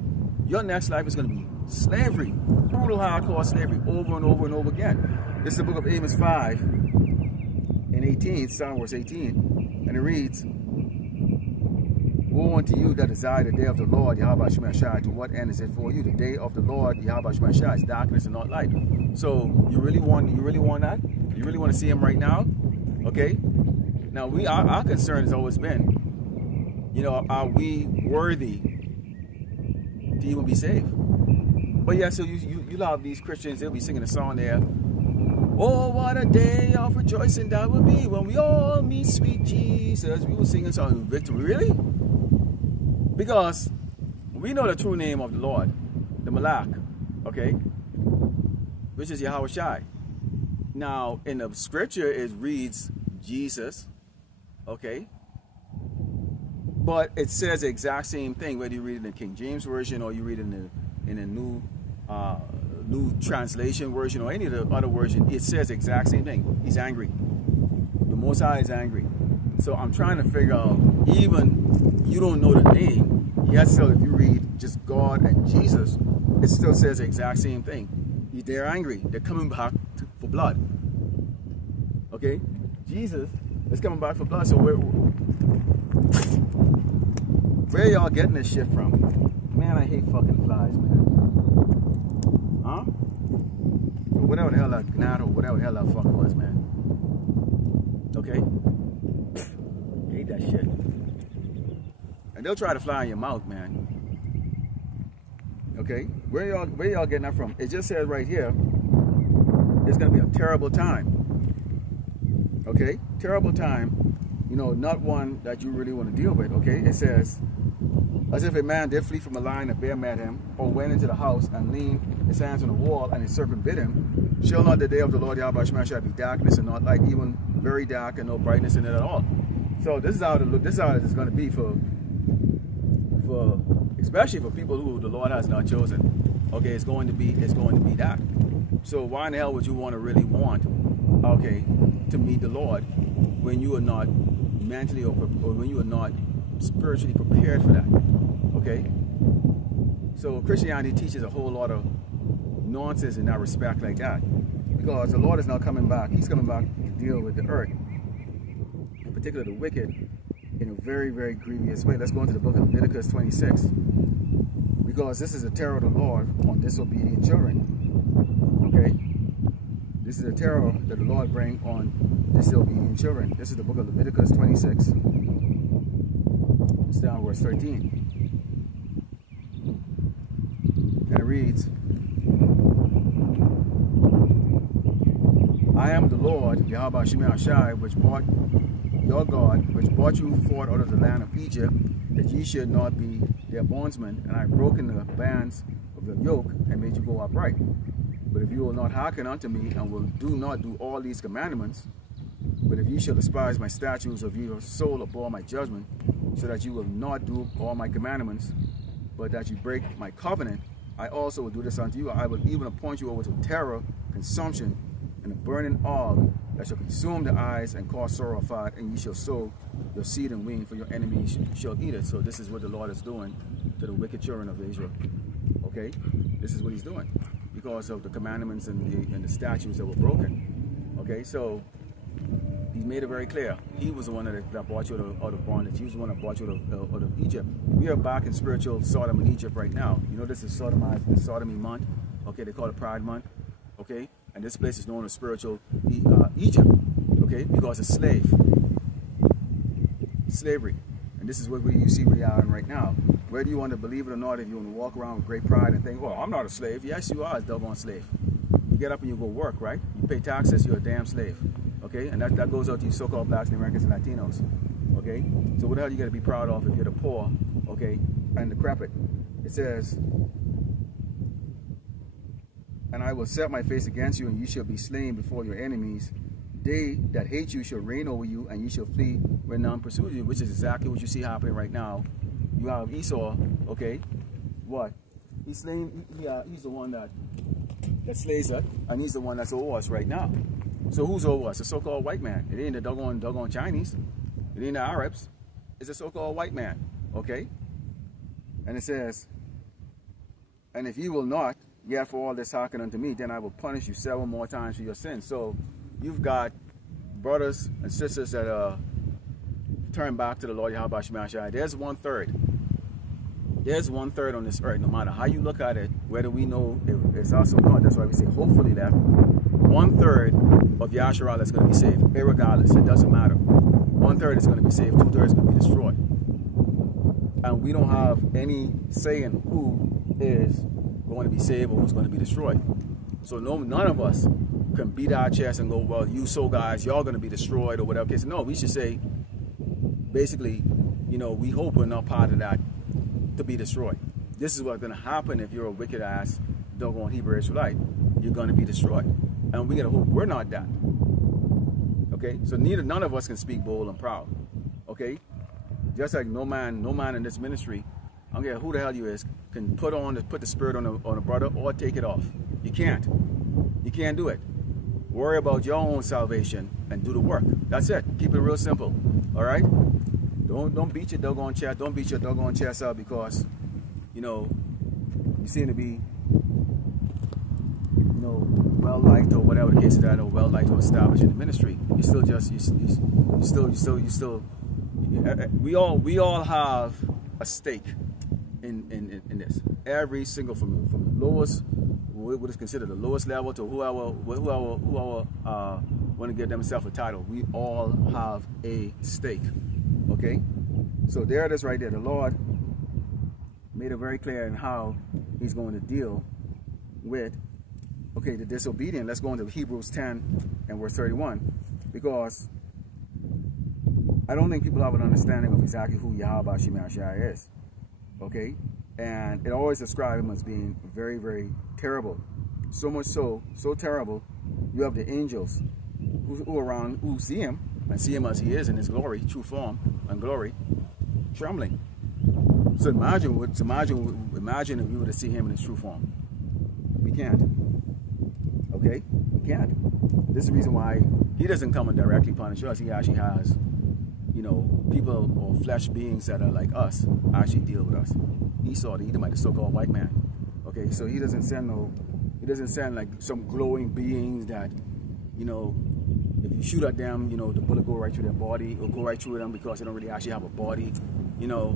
Your next life is going to be slavery, brutal hardcore slavery, over and over and over again. This is the book of Amos 5 and 18, starting verse 18, and it reads, woe unto you that desire the day of the Lord, Yahweh Shemashah. To what end is it for you? The day of the Lord, Yahweh Shemashah, is darkness and not light. So you really want that? You really want to see him right now? Okay. Now our concern has always been, you know, are we worthy to even be saved? But yeah, so you love these Christians. They'll be singing a song there. Oh, what a day of rejoicing that will be when we all meet sweet Jesus. We will sing a song of victory. Really? Because we know the true name of the Lord, the Malak, okay, which is Yahweh Shai. Now, in the scripture, it reads Jesus, okay, but it says the exact same thing, whether you read it in the King James Version or you read it in the New Translation Version or any of the other version. It says the exact same thing. He's angry. The Most High is angry. So I'm trying to figure out, even you don't know the name, yet still if you read just God and Jesus, it still says the exact same thing. They're angry. They're coming back for blood. Okay? Jesus is coming back for blood. So where y'all getting this shit from? Man, I hate fucking flies, man. Huh? Whatever the hell that gnat or whatever the hell that fuck was, man. Okay? Hate that shit. And they'll try to fly in your mouth, man. Okay, where y'all getting that from? It just says right here, it's going to be a terrible time. Okay, terrible time, you know, not one that you really want to deal with. Okay, it says, as if a man did flee from a lion, a bear met him, or went into the house and leaned his hands on the wall, and a serpent bit him. Shall not the day of the Lord Yahweh shall be darkness and not light, even very dark and no brightness in it at all. So this is how this is how it's going to be for especially for people who the Lord has not chosen. Okay, it's going to be that. So why in the hell would you want to really want, okay, to meet the Lord when you are not mentally or when you are not spiritually prepared for that? Okay, so Christianity teaches a whole lot of nonsense in that respect like that, because the Lord is not coming back. He's coming back to deal with the earth, in particular the wicked, in a very, very grievous way. Let's go into the book of Leviticus 26, because this is a terror of the Lord on disobedient children. Okay, this is a terror that the Lord brings on disobedient children. This is the book of Leviticus 26. It's down verse 13. And it reads, I am the Lord, Yahweh Shai, which brought your God, which brought you forth out of the land of Egypt, that ye should not be their bondsmen, and I have broken the bands of your yoke, and made you go upright. But if you will not hearken unto me, and will not do all these commandments, but if ye shall despise my statutes, of your soul abhor my judgment, so that you will not do all my commandments, but that you break my covenant, I also will do this unto you. I will even appoint you over to terror, consumption, and a burning ague that shall consume the eyes and cause sorrow of fire, and ye shall sow your seed and wing, for your enemies shall eat it. So this is what the Lord is doing to the wicked children of Israel. Okay, this is what he's doing because of the commandments and the statutes that were broken. Okay, so he's made it very clear. He was the one that brought you out of bondage. He was the one that brought you out of Egypt. We are back in spiritual Sodom and Egypt right now. You know, this is sodomy month. Okay, they call it Pride Month. Okay, and this place is known as spiritual Egypt. Okay, because it's slavery. And this is what you see we are in right now. Whether you want to believe it or not, if you want to walk around with great pride and think, well, I'm not a slave. Yes, you are a doggone slave. You get up and you go work, right? You pay taxes, you're a damn slave. Okay, and that goes out to you so-called blacks and Americans and Latinos. Okay, so what the hell you got to be proud of if you're the poor, okay, and decrepit? It says, and I will set my face against you, and you shall be slain before your enemies. They that hate you shall reign over you, and you shall flee when none pursues you, which is exactly what you see happening right now. You have Esau, okay, what? He's slain, he's the one that slays us, and he's the one that's over us right now. So who's over us? The so-called white man. It ain't the doggone Chinese. It ain't the Arabs. It's a so-called white man, okay? And it says, and if you will not, yet for all this hearken unto me, then I will punish you 7 more times for your sins. So you've got brothers and sisters that turn back to the Lord Yahweh Shai. There's 1/3. There's 1/3 on this earth. No matter how you look at it, whether we know if it's us or not, that's why we say hopefully that 1/3 of Yasharal is going to be saved, irregardless. It doesn't matter. 1/3 is going to be saved, 2/3 is going to be destroyed. And we don't have any say in who is going to be saved or who's going to be destroyed. So none of us can beat our chest and go, well, you guys, y'all going to be destroyed or whatever. No, we should say, basically, you know, we hope we're not part of that to be destroyed. This is what's going to happen if you're a wicked ass doggone Hebrew Israelite. You're going to be destroyed. And we got to hope we're not that. Okay? So none of us can speak bold and proud. Okay? Just like no man in this ministry, I don't care who the hell you is, can put the spirit on a brother or take it off. You can't. You can't do it. Worry about your own salvation and do the work. That's it. Keep it real simple. All right? Don't beat your doggone chest. Don't beat your doggone chest out because, you know, you seem to be, you know, well liked or whatever the case is, that, or well liked or established in the ministry. You still we all have a stake in this. Every single from the lowest, what is considered the lowest level, to whoever want to give themselves a title. We all have a stake. Okay, so there it is right there. The Lord made it very clear in how he's going to deal with, okay, the disobedient. Let's go into Hebrews 10 and verse 31, because I don't think people have an understanding of exactly who Yahweh Shemashai is, okay? And it always describes him as being very, very terrible. So much so terrible, you have the angels who are around, who see him, and see him as he is in his glory, true form and glory, trembling. So imagine if we were to see him in his true form. We can't. Okay? We can't. This is the reason why he doesn't come and directly punish us. He actually has, you know, people or flesh beings that are like us actually deal with us. Esau, the Edomite, the so-called white man. Okay, so he doesn't send like some glowing beings that, you know, if you shoot at them, you know, the bullet go right through their body, or go right through them because they don't really actually have a body. You know,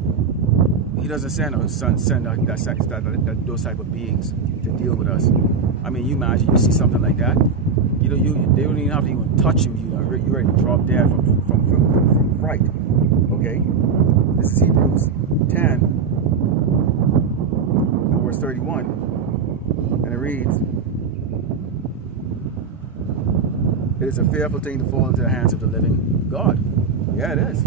he doesn't send those type of beings to deal with us. I mean, you imagine you see something like that. You know, they don't even have to even touch you. You're ready to drop dead from fright. Okay, this is Hebrews 10, verse 31, and it reads, "It is a fearful thing to fall into the hands of the living God." Yeah, it is.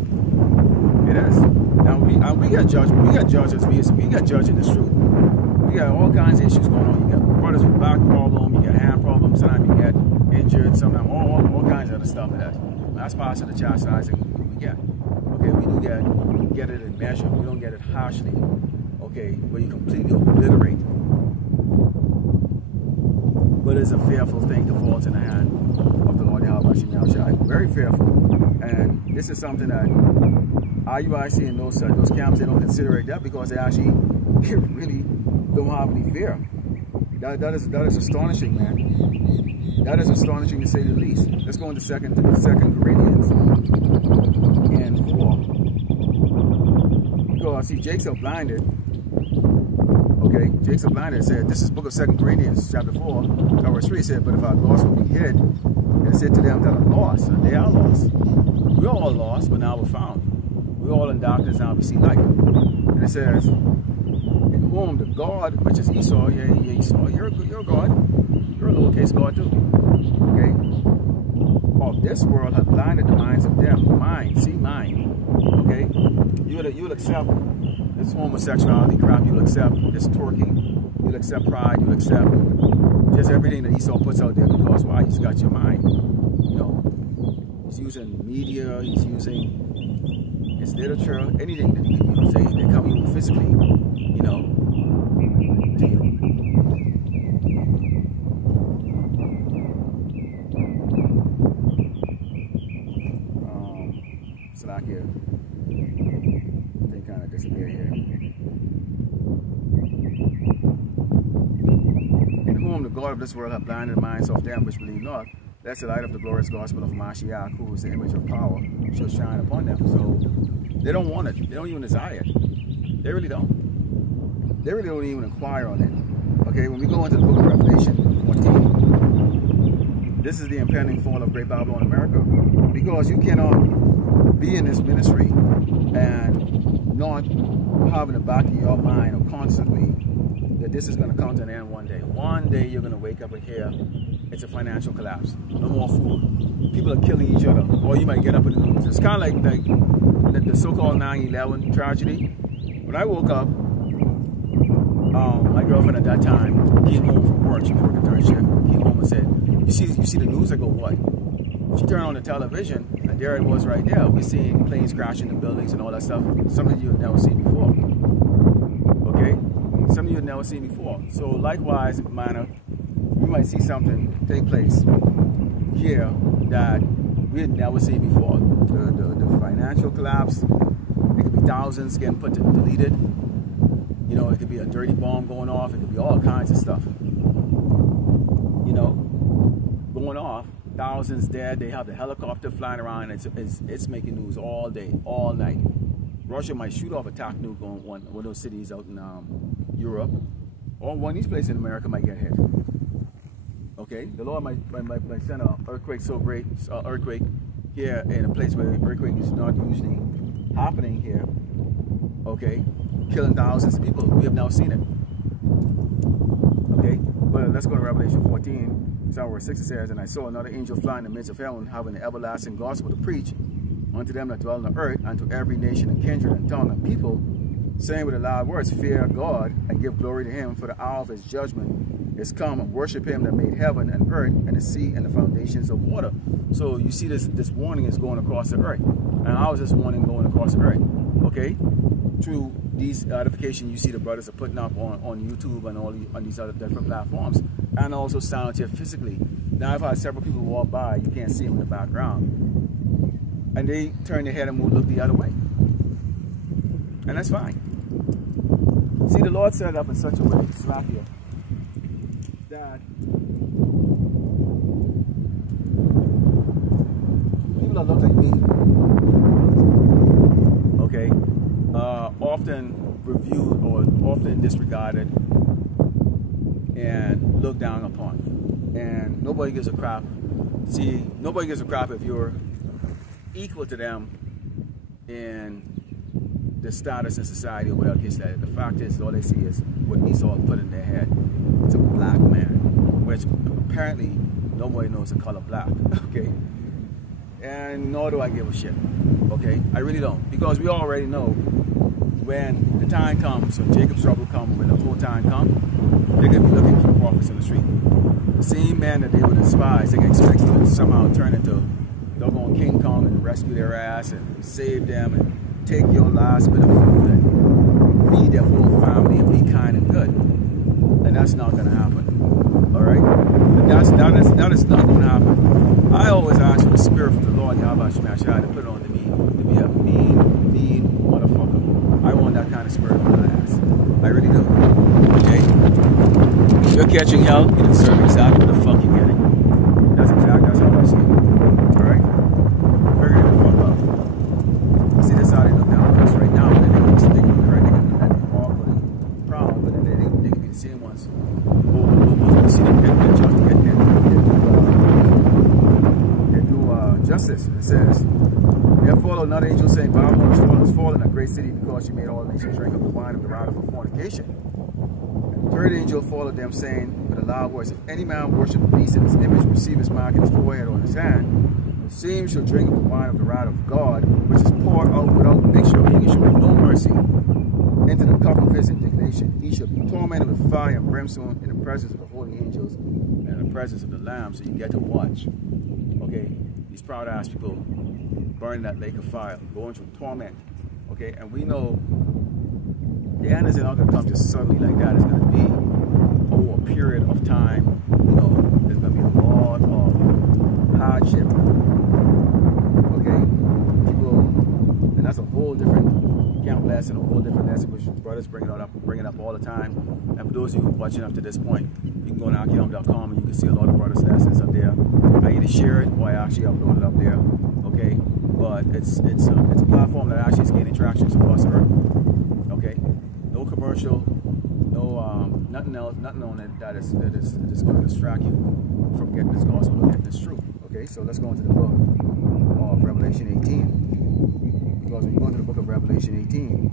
It is. Now we got judgment. We got judges. We got judging this truth. We got all kinds of issues going on. You got brothers with back problem. You got hand problems. Sometimes you get injured. Sometimes all kinds of other stuff. That's part of the chastising we get. Okay, we do get it in measure. We don't get it harshly. Okay, where you completely obliterate. But it's a fearful thing to fall into the hand of the Lord Yahweh Shemashai. Very fearful. And this is something that IUIC and those camps, they don't consider it that, because they actually really don't have any fear. That is astonishing, man. That is astonishing to say the least. Let's go into Second Corinthians and 4. Because see, Jacob blinded. Okay, Jacob blinded said, this is book of 2 Corinthians chapter 4, verse 3, said, "But if our lost will be hid, it said to them that are lost, and they are lost. We're all lost, but now we're found. We're all in darkness, now we see light." And it says, "In whom the God," which is Esau, yeah, Esau, you're a God. You're a lowercase God too. Okay? "Of this world have blinded the minds of them." Mind, see, mind. Okay? You'll accept this homosexuality crap, you'll accept this twerking, you'll accept pride, you'll accept just everything that Esau puts out there, because why? He's got your mind. You know, he's using media, he's using his literature, anything that he can use. They come even physically, you know, to you. Slovakia. They kind of disappear here. "In whom the God of this world hath blinded the minds of them which believe not, lest the light of the glorious gospel of Mashiach, who is the image of power, shall shine upon them." So they don't want it. They don't even desire it. They really don't. They really don't even inquire on it. Okay, when we go into the book of Revelation 14, this is the impending fall of Great Babylon America. Because you cannot be in this ministry and not have in the back of your mind or constantly that this is going to come to an end one day. One day you're going to wake up and hear it's a financial collapse. No more food. People are killing each other. Or you might get up in the news. It's kind of like the so-called 9/11 tragedy. When I woke up, my girlfriend at that time came home from work. She was working third shift. Came home and said, you see the news?" I go, "What?" She turned on the television, and there it was right there. We're seeing planes crashing into buildings and all that stuff. Something you had never seen before. Okay? Something you had never seen before. So likewise, manner, we might see something take place here that we had never seen before. The financial collapse. It could be thousands getting deleted. You know, it could be a dirty bomb going off. It could be all kinds of stuff. You know, going off. Thousands dead. They have the helicopter flying around. It's making news all day, all night. Russia might shoot off attack nuke on one of those cities out in Europe, or one of these places in America might get hit. Okay, the Lord might send an earthquake so great, earthquake here in a place where earthquake is not usually happening here. Okay, killing thousands of people. We have now seen it. let's go to Revelation 14, verse 6. It says, "And I saw another angel fly in the midst of heaven, having the everlasting gospel to preach unto them that dwell on the earth, and to every nation and kindred and tongue and people, saying with a loud voice, Fear God, and give glory to him, for the hour of his judgment is come, and worship him that made heaven and earth and the sea and the foundations of water." So you see this warning is going across the earth. And how is this warning going across the earth? Okay? Through these edification you see the brothers are putting up on YouTube and on these other different platforms, and also scientifically. Now I've had several people walk by, you can't see them in the background, and they turn their head and look the other way. And that's fine. See, the Lord set it up in such a way, slap here, that people that look like me, okay, often reviewed or often disregarded and looked down upon. And nobody gives a crap. See, nobody gives a crap if you're equal to them in the status in society or whatever case that is. The fact is, all they see is what Esau put in their head. It's a black man, which apparently nobody knows the color black, okay? And nor do I give a shit, okay? I really don't, because we already know when the time comes, when Jacob's trouble comes, when the whole time comes, they're going to be looking for prophets in the street. The same man that they would despise, they can expect you to somehow turn into doggone King Kong and rescue their ass and save them and take your last bit of food and feed their whole family and be kind and good. And that's not going to happen. Alright? That is not going to happen. I always ask for the Spirit from the Lord, Yahweh Shemashai, to put it on to me, to be a mean motherfucker. I want that kind of spirit in my ass. I really do. Okay? If you're catching hell, you deserve exactly what the fuck you're getting. That's how I see it. Alright? Figure it the fuck out. See, that's how they look down on us right now. They can be sticking correct, they can be awkward and proud, but then they can be the same ones who see them get justice. It says, "There followed another angel saying, Babylon is fallen, a great city, because she made all nations drink of the wine of the wrath of her fornication. And the third angel followed them, saying with a loud voice, If any man worship the beast in his image, receive his mark in his forehead or in his hand, the same shall drink of the wine of the wrath of God, which is poured out without mixture, and he shall have no mercy into the cup of his indignation. He shall be tormented with fire and brimstone in the presence of the holy angels and in the presence of the Lamb." So you get to watch. Okay? These proud ass people burning that lake of fire, going through torment. Okay? And we know the end is not going to come just suddenly like that. It's going to be over a period of time. You know, there's going to be a lot of hardship. Okay? People, and that's a whole different camp lesson, a whole different lesson, which brothers bring it up all the time. And for those of you watching up to this point, you can go to Akiam.com and you can see a lot of brothers' lessons up there. I either share it or I actually upload it up there. Okay, but it's a platform that actually is gaining traction across the earth. Okay, no commercial, no nothing else, nothing on it that is going to distract you from getting this gospel and getting this truth. Okay, so let's go into the book of Revelation 18. Because when you go into the book of Revelation 18,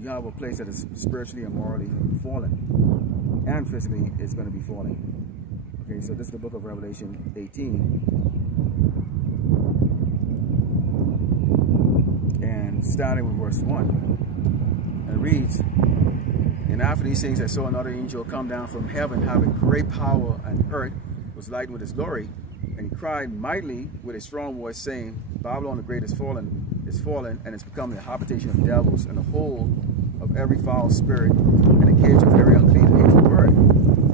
you have a place that is spiritually and morally fallen, and physically it's going to be falling. Okay, so this is the book of Revelation 18, and starting with verse 1, and it reads, "And after these things I saw another angel come down from heaven, having great power, and earth was lightened with his glory. And he cried mightily with a strong voice, saying, Babylon the great is fallen, and is become the habitation of devils, and the hole of every foul spirit, and the cage of every unclean and hateful bird.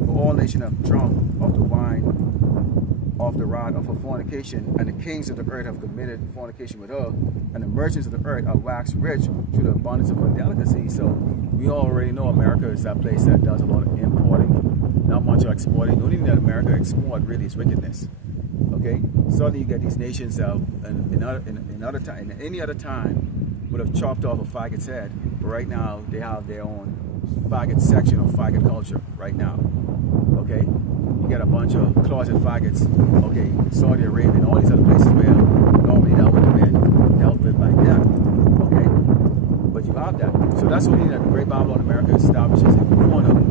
For all nations have drunk of the wine of the wrath of her fornication, and the kings of the earth have committed fornication with her, and the merchants of the earth are waxed rich through the abundance of her delicacy." So we already know America is that place that does a lot of importing, not much of exporting. The only thing that America exports really is wickedness. Okay, suddenly you get these nations that in any other time would have chopped off a faggot's head, but right now they have their own faggot section or faggot culture right now. Okay, you get a bunch of closet faggots. Okay, Saudi Arabia, all these other places where normally that would have been dealt with by them. Okay, but you have that. So that's what the Great Babylon America establishes. If you want to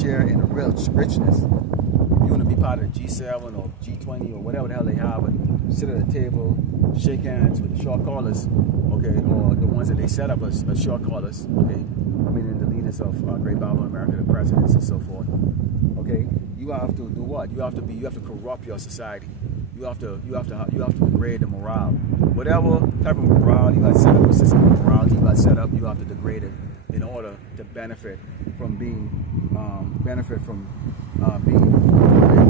share in the real richness. You want to be part of the G7 or G20 or whatever the hell they have, and sit at a table, shake hands with the short callers, okay, or the ones that they set up as short callers, okay, meaning the leaders of Great Bible America, the presidents and so forth, okay. You have to do what? You have to corrupt your society. You have to degrade the morale. Whatever type of morale you have set up, a system of morality you have set up, you have to degrade it in order to benefit from being the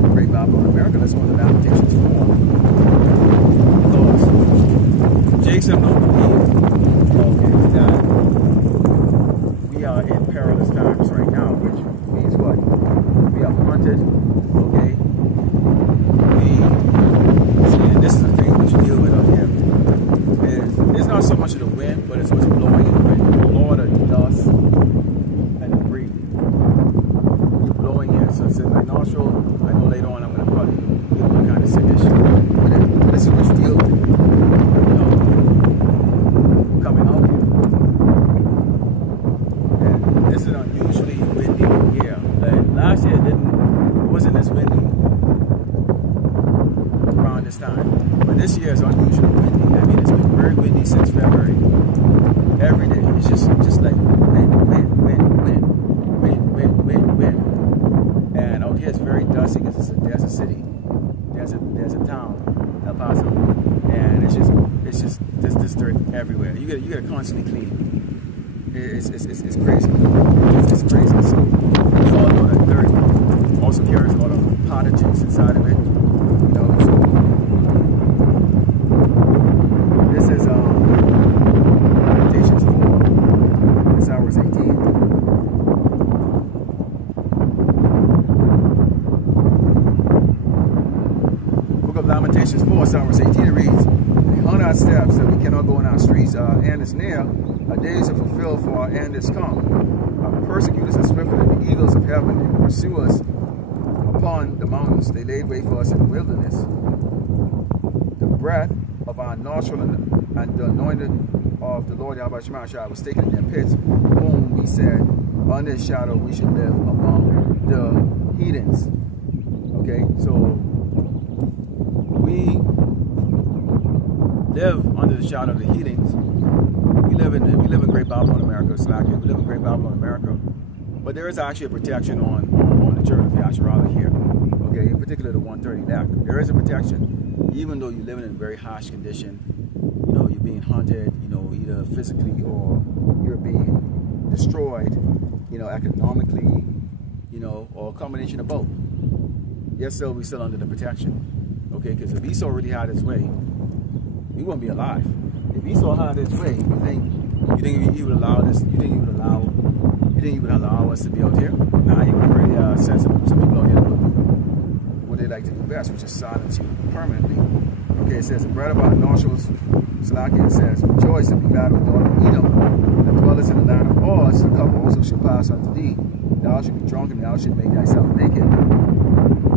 Great Bible in America. That's what the lamentations for. Because Jason don't believe that we are in perilous times right now, which means what? We are haunted, okay? This is the thing that you deal with up here. It's not so much of the wind, but it's what's blowing in the wind. The Lord of the dust and the breeze. You're blowing in. So it's in my nostril. I know later on I'm going to probably get all kind of sickish. But this is what you deal with. You know, coming out here. And this is an unusually windy year. Last year it wasn't as windy around this time. But this year is unusually windy. I mean, it's been very windy since February. Every day. It's just like wind, wind, wind, wind, wind, wind, wind, wind. And out here it's very dusty because there's a city. There's a town, El Paso. And it's just this dirt everywhere. You gotta constantly clean. It's crazy. It's crazy. So you all know that dirt also carries a lot of pathogens inside of it. You know, so this is Lamentations 4. It's hours 18. Book of Lamentations 4, hours 18. It reads, "On our steps that we cannot go in our streets, our end is near, our days are fulfilled, for our end is come. Our persecutors are swifter than the eagles of heaven, they pursue us upon the mountains, they laid wait for us in the wilderness. The breath of our nostril and the anointed of the Lord Yahweh Shemashah was taken in their pits, whom we said, under his shadow we should live among the heathens." Okay, so we live under the shadow of the heathens. We live in Great Babylon, America. We live in Great Babylon, America. But there is actually a protection on the children of Yasharala here. Okay, in particular the 130 elect. There is a protection, even though you live in a very harsh condition. You know, you're being hunted, you know, either physically or you're being destroyed, you know, economically, you know, or a combination of both. Yes, still we're still under the protection. Okay, because if Esau already had his way, we wouldn't be alive. If Esau had his way, you think he would allow this? You think he would allow us to be out here? Nah, he would already send some people out here to do what they like to do best, which is silence you permanently. Okay, it says, "The bread of our nostrils," Salakia says, "Rejoice and be glad, O daughter of Edom, that dwellest in the land of Oz, the cup also shall pass unto thee. Thou shalt be drunk, and thou shalt make thyself naked.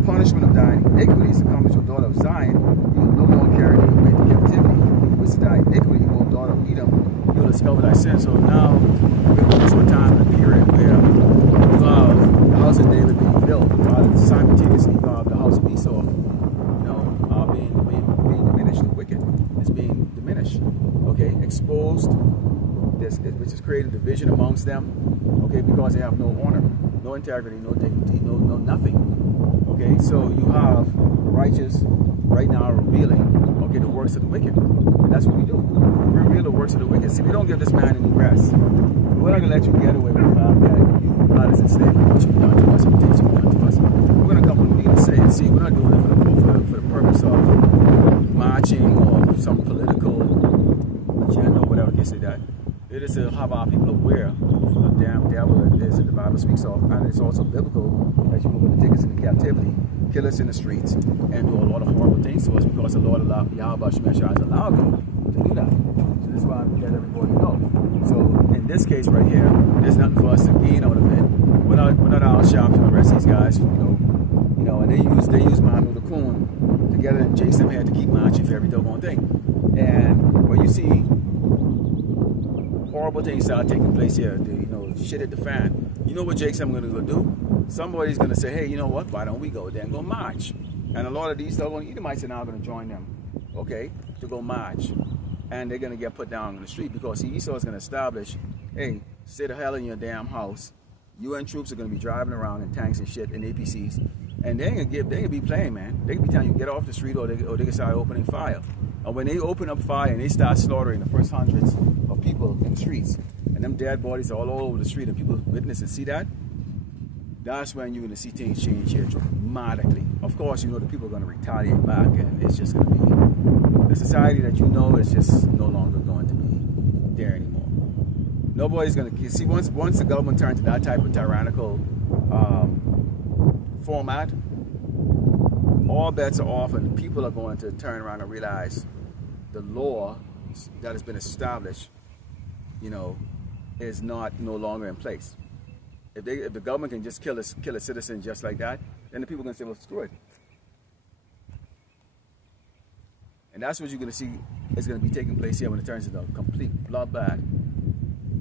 Punishment of thine iniquities accomplished, O daughter of Zion. You will no more carry thee away to captivity. Which is thy iniquity, O daughter of Edom. You will discover thy sin." So now we're going to a time and a period where you have the house of David being built, while simultaneously you have the house of Esau, you know, being diminished. The wicked is being diminished. Okay, exposed. Which is creating division amongst them. Okay, because they have no honor, no integrity, no dignity, no nothing. Okay, so you have the righteous right now revealing, okay, the works of the wicked. And that's what we do. We reveal the works of the wicked. See, we don't give this man any rest. We're not going to let you get away with the fact that you got us in slavery, what you've done to us, and the things you've done to us. We're going to come with and say, see, we're not doing it for the purpose of marching or some political agenda or whatever you say that. It is to have our people aware of the damn devil that is that the Bible speaks of, and it's also biblical that you were going to take us into captivity, kill us in the streets, and do a lot of horrible things to us because the Lord Yahweh Shemashah has allowed you to do that. So this is why we let everybody know. So in this case right here, there's nothing for us to gain out of it. We're not out shopping the rest of these guys, you know, and they use Manu the Coon together and Jason had to keep marching for every doggone thing. And when you see horrible things start taking place here, you know, shit hit the fan, you know what Jake's going to go do? Somebody's going to say, hey, you know what? Why don't we go there and go march? And a lot of these doggone Edomites are now going to join them, okay, to go march. And they're going to get put down on the street because Esau is going to establish, hey, stay the hell in your damn house. UN troops are going to be driving around in tanks and shit and APCs. And they ain't gonna be playing, man. They can be telling you get off the street, or they can start opening fire. And when they open up fire and they start slaughtering the first hundreds of people in the streets, and them dead bodies are all over the street, and people witness and see that, that's when you're gonna see things change here dramatically. Of course, you know the people are gonna retaliate back, and it's just gonna be the society that you know is just no longer going to be there anymore. Nobody's gonna see once the government turns to that type of tyrannical format, all bets are off, and people are going to turn around and realize the law that has been established, you know, is no longer in place. If the government can just kill a citizen just like that, then the people are going to say, well, screw it. And that's what you're going to see is going to be taking place here when it turns into a complete bloodbath.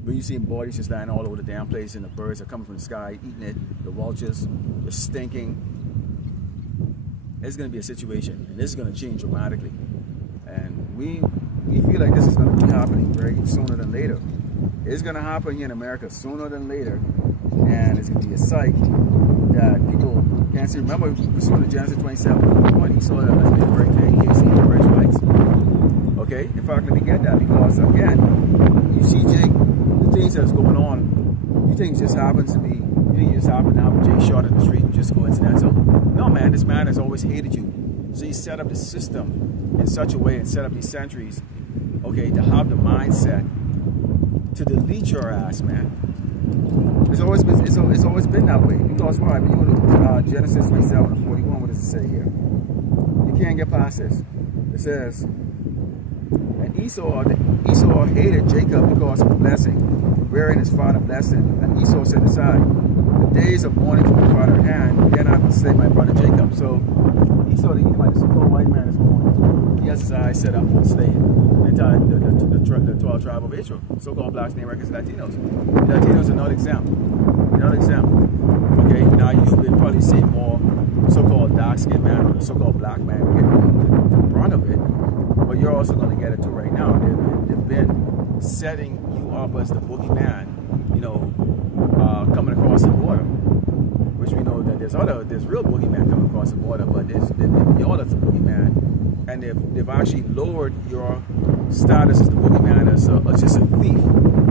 When you see bodies just lying all over the damn place, and the birds are coming from the sky, eating it, the vultures, they're stinking. It's going to be a situation, and this is going to change dramatically. And we feel like this is going to be happening very sooner than later. It's going to happen here in America sooner than later, and it's going to be a sight that people can't see. Remember, we saw in Genesis 27:20, saw that let's make it very clear, he see the rich lights. Okay, in fact, let me get that, because again, you see Jake, the things that's going on, you think it just happens to be, you think it just happened now with Jake shot in the street, just coincidental? No, man, this man has always hated you. So he set up the system in such a way, and set up these centuries, okay, to have the mindset to delete your ass, man. It's always been that way. Because why? When you go to Genesis 27:41, what does it say here? You can't get past this. It says, and Esau hated Jacob because of the blessing, wherein his father blessed him. And Esau said aside, the days of mourning for my father's hand, then I will slay my brother Jacob. So Esau, the Edomite, the so-called white man, is going, he has his eyes set up on slaying the 12 tribe of Israel, so-called blacks, Americans, Latinos. The Latinos are not exempt. They're not exempt. Okay, now you've been probably seeing more so-called dark-skinned man or the so-called black man getting the brunt of it, but you're also going to get it too right now. They've been setting you up as the boogeyman, you know, coming across the border, which we know that there's real boogeyman coming across the border, but y'all that's a boogeyman. And they've actually lowered your status as the boogeyman as just a thief,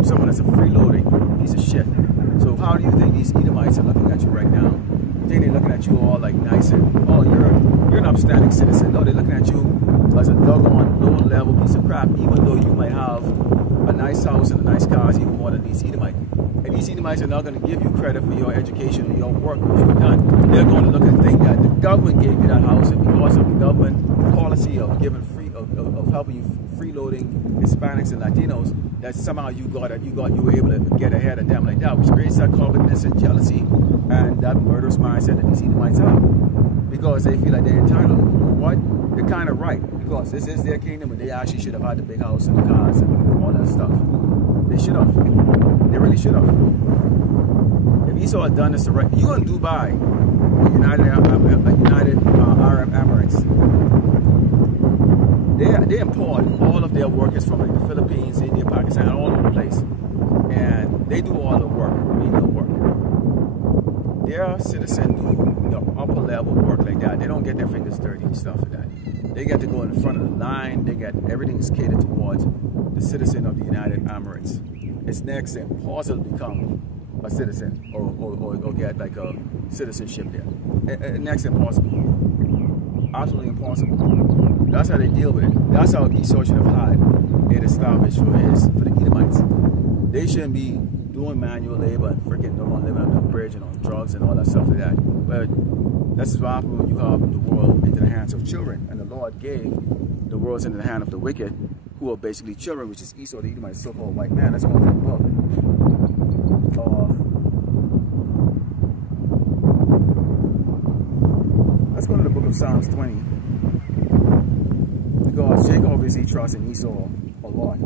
someone that's a freeloading piece of shit. So how do you think these Edomites are looking at you right now? You think they're looking at you all like nice and, oh, you're an upstanding citizen? No, they're looking at you as a doggone low-level piece of crap, even though you might have a nice house and a nice car, even more than these Edomites. And these Edomites are not going to give you credit for your education and your work that you've done. They're going to look and think that the government gave you that house, and because of the government policy of giving of helping you freeloading Hispanics and Latinos, that somehow you were able to get ahead of them like that, which creates that covetousness and jealousy and that murderous mindset that these Edomites have, because they feel like they're entitled. You know what? They're kind of right, because this is their kingdom, and they actually should have had the big house and the cars and all that stuff. They should have. They really should have. If Esau had done this the right, you go in Dubai, United Arab Emirates. They import all of their workers from like the Philippines, India, Pakistan, all over the place, and they do all the work, menial work. Their citizens do the upper level work like that. They don't get their fingers dirty and stuff like that. They get to go in the front of the line. They get everything is catered towards the citizen of the United Emirates. It's next to impossible to become a citizen or get like a citizenship there. Next to impossible. Absolutely impossible. That's how they deal with it. That's how Esau should have had it established for the Edomites. They shouldn't be doing manual labor and freaking living on the bridge and on drugs and all that stuff like that. But that's what happens when you have the world into the hands of children. And the Lord gave the world into the hand of the wicked, who are basically children, which is Esau, the Edomite, so-called white man. Let's go to the book. Let's go to the book of Psalms 20. Because Jacob obviously trusts in Esau a lot.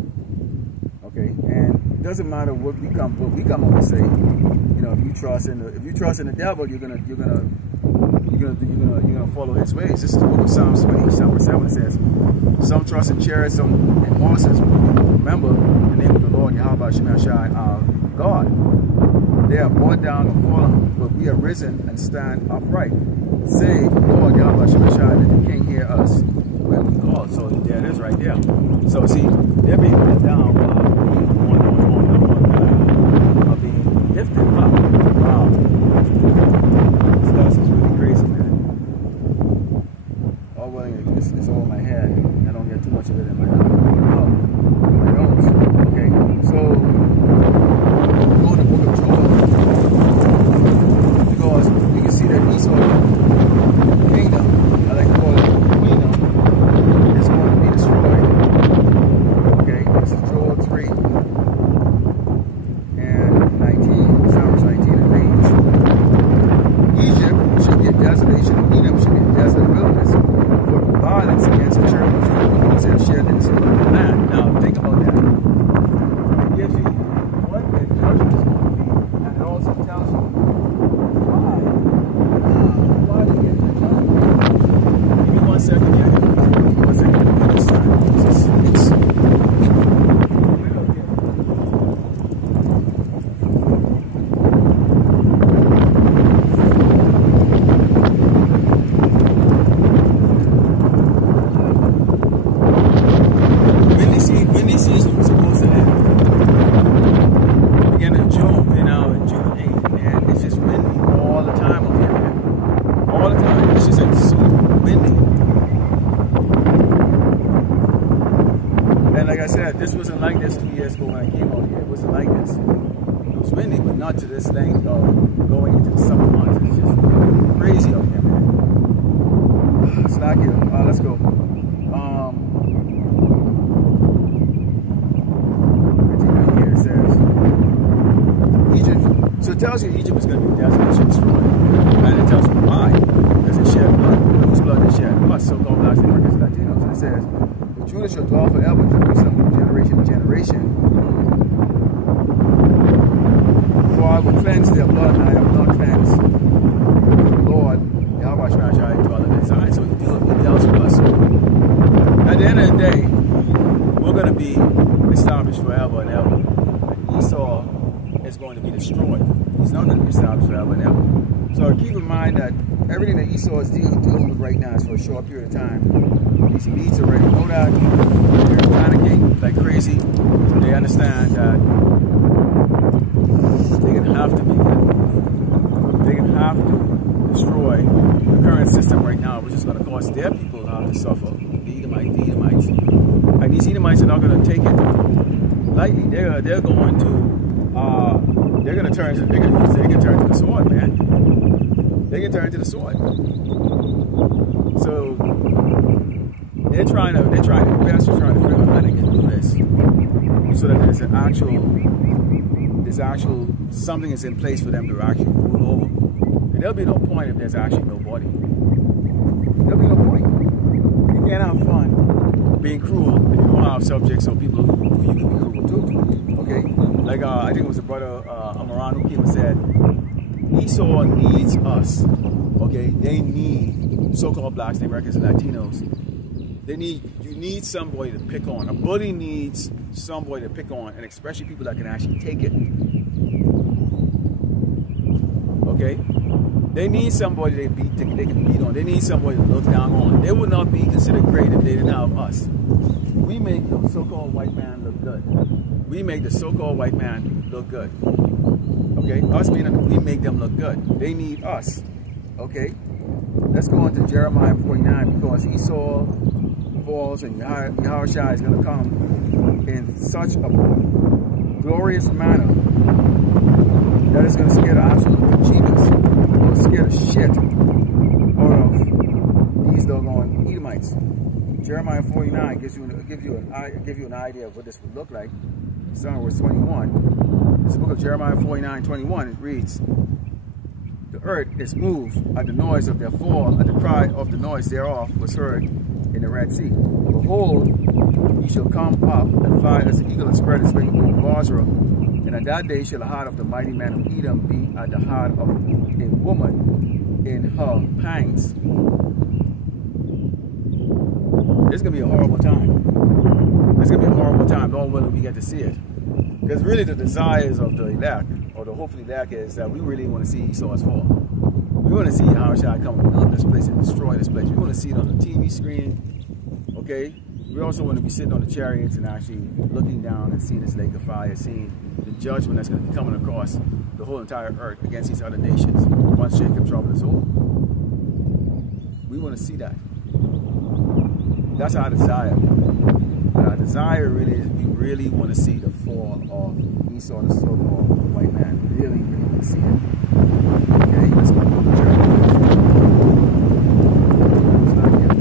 Okay, and doesn't matter what we come up to say. You know, if you trust in the devil, you're gonna follow his ways. This is the book of Psalms 20, Psalm 7 says, some trust in chariots, some in horses. Remember the name of the Lord, Yahweh Shemashai, our God. They are brought down and fallen, but we are risen and stand upright. Say, Lord Yahweh Shemashai, that the King hear us when we call. So there it is right there. So see, they're being let down while being lifted up. Wow. This is really crazy, man. All well, it's all in my head. I don't get too much of it in my nose. Okay, so go in the book of Job, because you can see that Esau kingdom, I like to call it kingdom, is going to be destroyed. Okay, this is Job 3 and 19, Psalms 19 and reads, Egypt should be a desolation, Edom should be a desolate wilderness, for the violence against the children because they are shed in the land. Now, think about that. It gives you what the judgment is going to be, and it also tells you why they get the judgment. Give me 1 second here. Give me 1 second. This time. It's windy season was supposed to end. Again in June, June 8th, and it's just windy all the time on here, man. All the time. It's just like so windy. And like I said, this wasn't like this 2 years ago when I came out here. It wasn't like this. It was windy, but not to this length of going into the summer months. It's just crazy out here, man. It's not here. All right, let's go. So it tells you Egypt is going to be desolation destroyed. And it tells you why. Because it shed blood. Whose blood it shed? Us, so-called blacks, Americans, and Latinos. And it says, but Judah shall dwell forever, Jerusalem from generation to generation. For I will cleanse their blood, and I have not cleansed. The Lord, Yahweh Shemashai, dwell in his eyes. So he deals with us. At the end of the day, we're going to be established forever and ever. And Esau is going to be destroyed. He's not going to be established forever and ever. So keep in mind that everything that Esau is dealing with right now is for a short period of time. These elites already know that. They're panicking like crazy. They understand that they're going to have to make that move. They're going to have to destroy the current system right now, which is going to cause their people to have to suffer. The Edomites. And these Edomites are not going to take it lightly. They're going to turn to the sword, man. They can turn to the sword. So they're trying to figure out how they can do this, so that there's actual something is in place for them to actually rule over. And there'll be no point if there's actually nobody. There'll be no point. You can't have fun being cruel if you don't have subjects or people who you can be cruel to. Okay? Like I think it was the brother Amaran who came and said, Esau needs us. Okay? They need so-called blacks, Americans, and Latinos. You need somebody to pick on. A bully needs somebody to pick on, and especially people that can actually take it. Okay? They need somebody they can beat on. They need somebody to look down on. They would not be considered great if they didn't have us. We make the so-called white man look good. We make the so-called white man look good. Okay? Us meaning we make them look good. They need us. Okay? Let's go on to Jeremiah 49, because Esau falls and Yahushua is going to come in such a glorious manner that is going to scare the absolute bejeebus, or scare the shit out of these doggone Edomites. Jeremiah 49 gives you an idea of what this would look like. Starting with verse 21. It's the book of Jeremiah 49:21. It reads, the earth is moved at the noise of their fall, and the cry of the noise thereof was heard in the Red Sea. Behold, he shall come up and fly as the eagle and spread his wings over Basra. And on that day shall the heart of the mighty man of Edom be at the heart of a woman in her pangs. It's going to be a horrible time. It's going to be a horrible time. Lord willing, we get to see it. Because really the desires of the elect, or the hopefully elect, is that we really want to see Esau's fall. We want to see Yahushua come and build this place and destroy this place. We want to see it on the TV screen. Okay? We also want to be sitting on the chariots and actually looking down and seeing this lake of fire, seeing the judgment that's going to be coming across the whole entire earth against these other nations once Jacob trouble is over. We want to see that. That's our desire. And our desire really is we really want to see the fall of Esau, the so-called white man. We really want to see it. Okay, let's go to Jeremiah. It's not yet.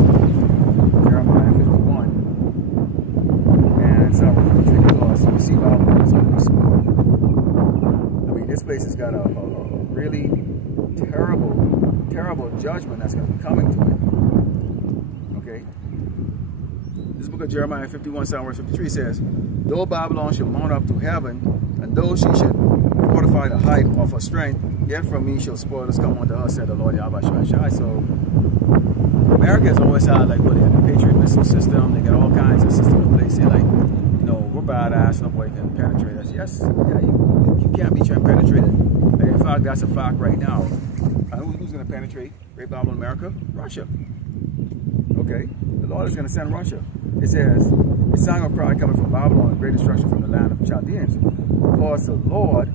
Jeremiah 51 and Psalm 53, because you see Babylon is going to be spoiled. I mean, this place has got a really terrible judgment that's going to be coming to it. Okay? This book of Jeremiah 51, Psalm 53 says, though Babylon should mount up to heaven, and though she should fortify the height of her strength, yet from me shall spoilers come unto her, said the Lord Yahweh Shai. So America has always had, like, what, they have the Patriot missile system, they got all kinds of systems in place. They're like, you know, we're badass, nobody can penetrate us. Yes, yeah, you can't be penetrated. And in fact, that's a fact right now. Who's going to penetrate Great Babylon, America? Russia. Okay? The Lord is going to send Russia. It says, a song of cry coming from Babylon, and great destruction from the land of the Chaldeans. Because the Lord,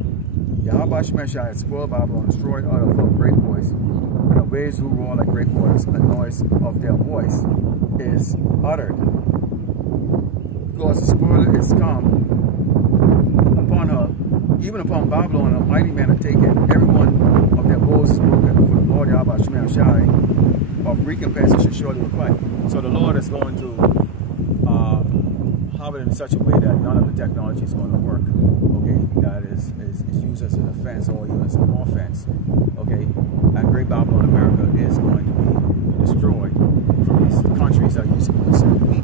Yahweh Shemeshai, had spoiled Babylon, destroyed out of her great voice, and the waves who roar like great waters, the noise of their voice is uttered. Because the spoiler is come upon her, even upon Babylon, a mighty man had taken every one of their bows is broken, for the Lord Yahweh Shemeshai of recompense should surely requite. So the Lord is going to have it in such a way that none of the technology is going to work. Okay, that is used as an offense or even as an offense. Okay, and Great Babylon, America is going to be destroyed from these countries that used to be considered weak.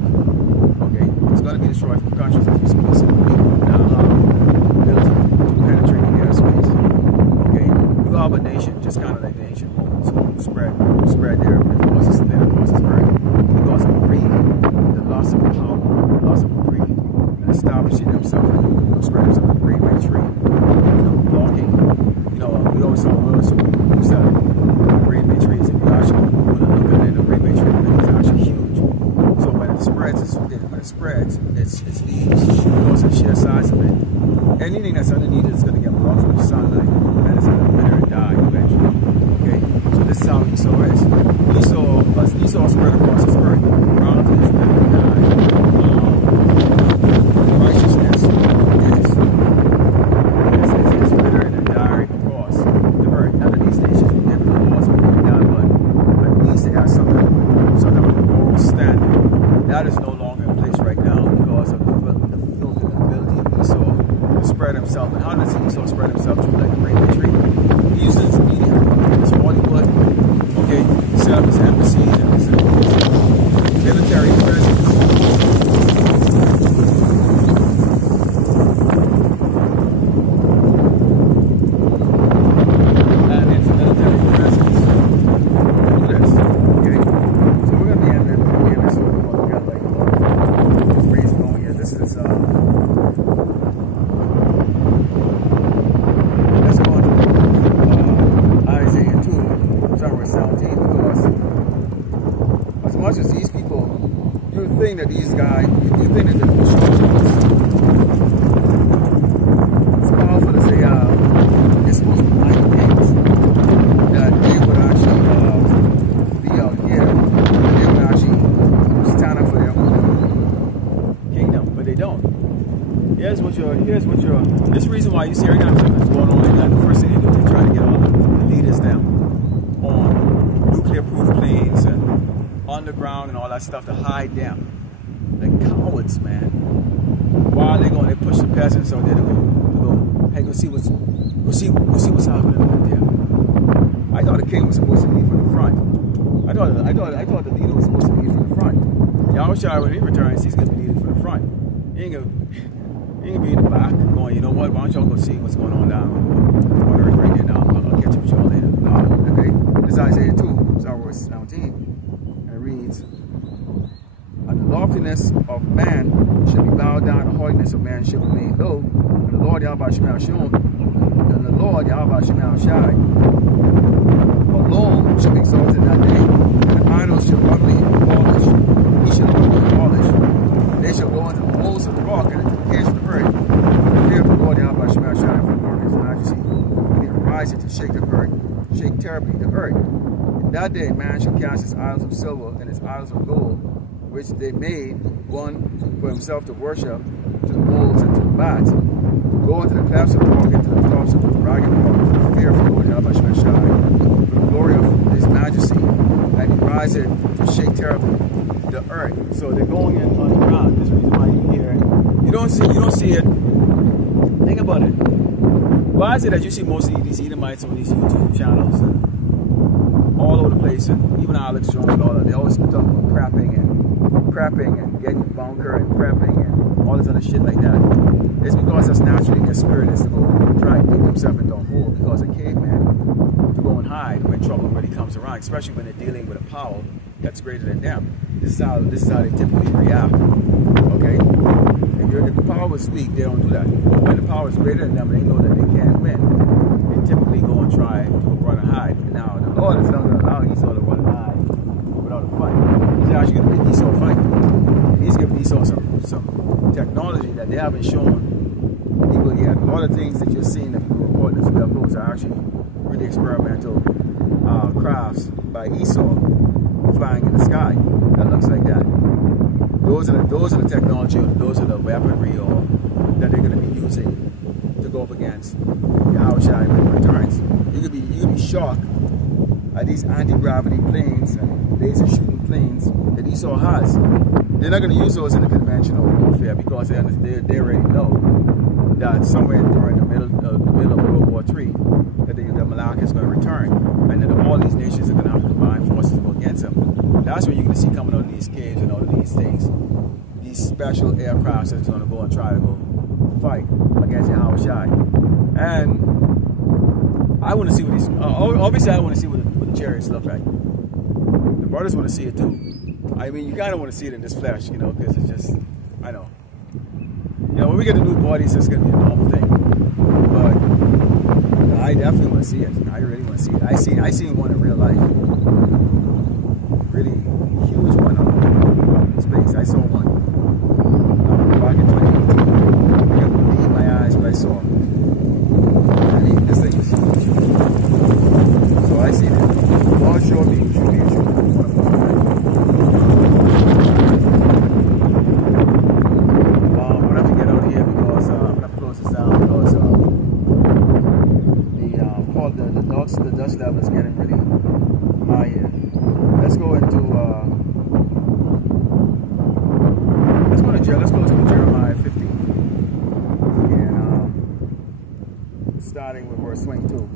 Okay, it's going to be destroyed from countries that used to be considered weak. Now have the ability to penetrate the airspace. Okay, you have a nation just kind of like the ancient Romans who spread their forces and their forces earth because of greed, the loss of power, loss of greed, and establishing themselves like spread themselves like a great big tree, blocking. We always saw use that great big trees, and you actually want to look at it, the great big tree is actually huge. So when it spreads, its leaves, because of the sheer size of it, anything that's underneath it is going to get blocked from the sunlight, and it's going to wither and die eventually. Okay, so this is how Esau is. Esau spread across his earth, around his wither and die. Righteousness is withering and dying across the earth. None of these nations will get the laws of going down, but at least they have some kind of moral standard. That is no longer in place right now because of the filth and ability of Esau to spread himself. And how does Esau spread himself through like a great tree? He uses his media, his Hollywood, okay, set up his embassies and his military presence. That these guys, you think that they're it's powerful to say it's supposed to be 9 things that they would actually be out here, and they would actually stand up for their own kingdom, but they don't. Here's what this reason why you see every time something's going on like that, the first thing they do is they try to get all the leaders down on nuclear-proof planes and underground and all that stuff to hide them. The cowards, man. Why are they going? They push the peasants so they go, hey, go see what's happening over there. I thought the king was supposed to lead from the front. I thought the leader was supposed to lead from the front. Yahushua, when he returns, he's going to be leading from the front. front. You ain't gonna be in the back going, you know what, why don't y'all go see what's going on down on earth right there now. I'll catch up with y'all later. Okay? This is Isaiah 2, verse 17. And it reads, and the loftiness of man shall be bowed down, the haughtiness of man shall be made low, and the Lord Yahweh Shemel Shon, and the Lord Yahweh Shemel Shai alone shall be exalted in that day, and the idols shall utterly abolish, he shall utterly abolish. They shall go into the holes of the rock and into the caves of the earth, for the fear of the Lord Yahweh Shemel Shai, for the glory of his majesty, he arises to shake the earth, shake terribly the earth. In that day man shall cast his idols of silver and his idols of gold, which they made one for himself to worship, to the bulls and to the bats, go into the clefts of the rock, into the tops of the ragged rock, for the fear of the Lord Yahweh Shemel Shai, for the glory of his majesty, and he rises to shake terribly the earth. So they're going in on the ground. This is the reason why you hear it. You don't see it. Think about it. Why is it that you see most of these Edomites on these YouTube channels all over the place, and even Alex Jones and all that, they always talk about prepping and getting bunker and prepping and all this other shit like that. It's because that's naturally their spirit is to go try and dig themselves into a hole, because a caveman to go and hide when trouble really comes around, especially when they're dealing with a power that's greater than them. This is how they typically react. Okay? If the power is weak, they don't do that. But when the power is greater than them, they know that they can't win. They typically go and try to run and hide. Now the Lord is not going to allow Esau to run and hide without a fight. He's actually going to make Esau fight. He's giving Esau some technology that they haven't shown people yet. A lot of things that you're seeing that people report in this UFOs are actually really experimental crafts by Esau flying in the sky that looks like that. Those are the technology, those are the weaponry that they're going to be using to go up against Yahushua when he returns. You could be shocked at these anti-gravity planes and laser shooting planes that Esau has. They're not going to use those in the conventional warfare, because they already know that somewhere during the middle of World War III that the Malak is going to return, and then all these nations are going to have to combine forces to go against him. That's what you're going to see coming out of these caves and all of these things. These special aircrafts that's going to go and try to go fight against Yahushua. And I want to see what these, obviously I want to see what the chariots look like. The brothers want to see it too. I mean, you kind of want to see it in this flesh, you know, because it's just, I know. You know, when we get the new bodies, it's going to be a normal thing. But I definitely want to see it. I really want to see it. I seen one in real life. Really huge one in space. I saw one back in 2018. I couldn't believe my eyes what I saw. I mean, this thing is huge. So I seen it. God showed me. The dust level is getting really high here. Let's go into let's go to Jeremiah 50, and starting with verse 22.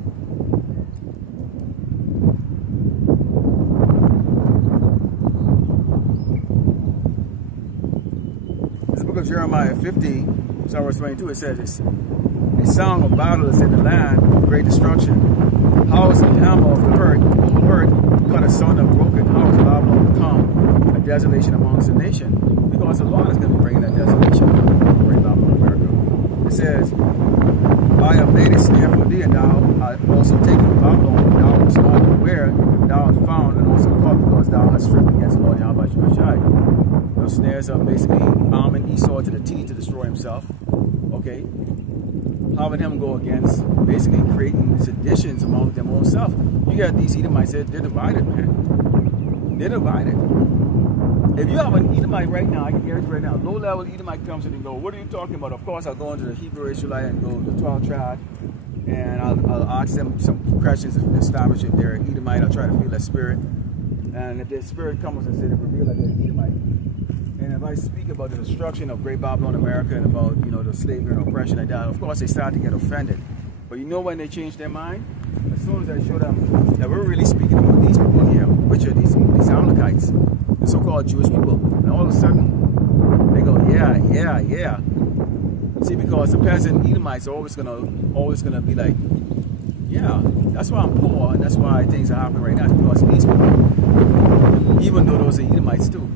This book of Jeremiah 50, verse 22. It says this: a song of battle is in the land of great destruction. How is the hammer of the earth, cut asunder, broken? How is Babylon become a desolation amongst the nation? Because the Lord is going to be bringing that desolation to bring Babylon America. It says, I have made a snare for thee, and thou art also taken Babylon. Thou wast not aware, thou art found and also caught, because thou hast stripped against the Lord Yahweh Shai. Those snares are basically arming Esau to the teeth to destroy himself. Okay? Having him go against basically creating seditions among them own self. You got these Edomites, they're divided, man. They're divided. If you have an Edomite right now, I can guarantee right now, low-level Edomite comes in and go, what are you talking about? Of course, I'll go into the Hebrew Israelite and go to the 12 tribe, and I'll ask them some questions to establish if they're an Edomite. I'll try to feel their spirit. And if their spirit comes and says, they reveal that they're an Edomite. And if I speak about the destruction of Great Babylon America and about, you know, the slavery and oppression like that, of course they start to get offended. But you know when they change their mind? As soon as I show them that we're really speaking about these people here, which are these Amalekites, the so-called Jewish people, and all of a sudden They go, yeah, yeah, yeah. See, because the peasant Edomites are always gonna be like, yeah, that's why I'm poor, and that's why things are happening right now, because of these people. Even though those are Edomites too.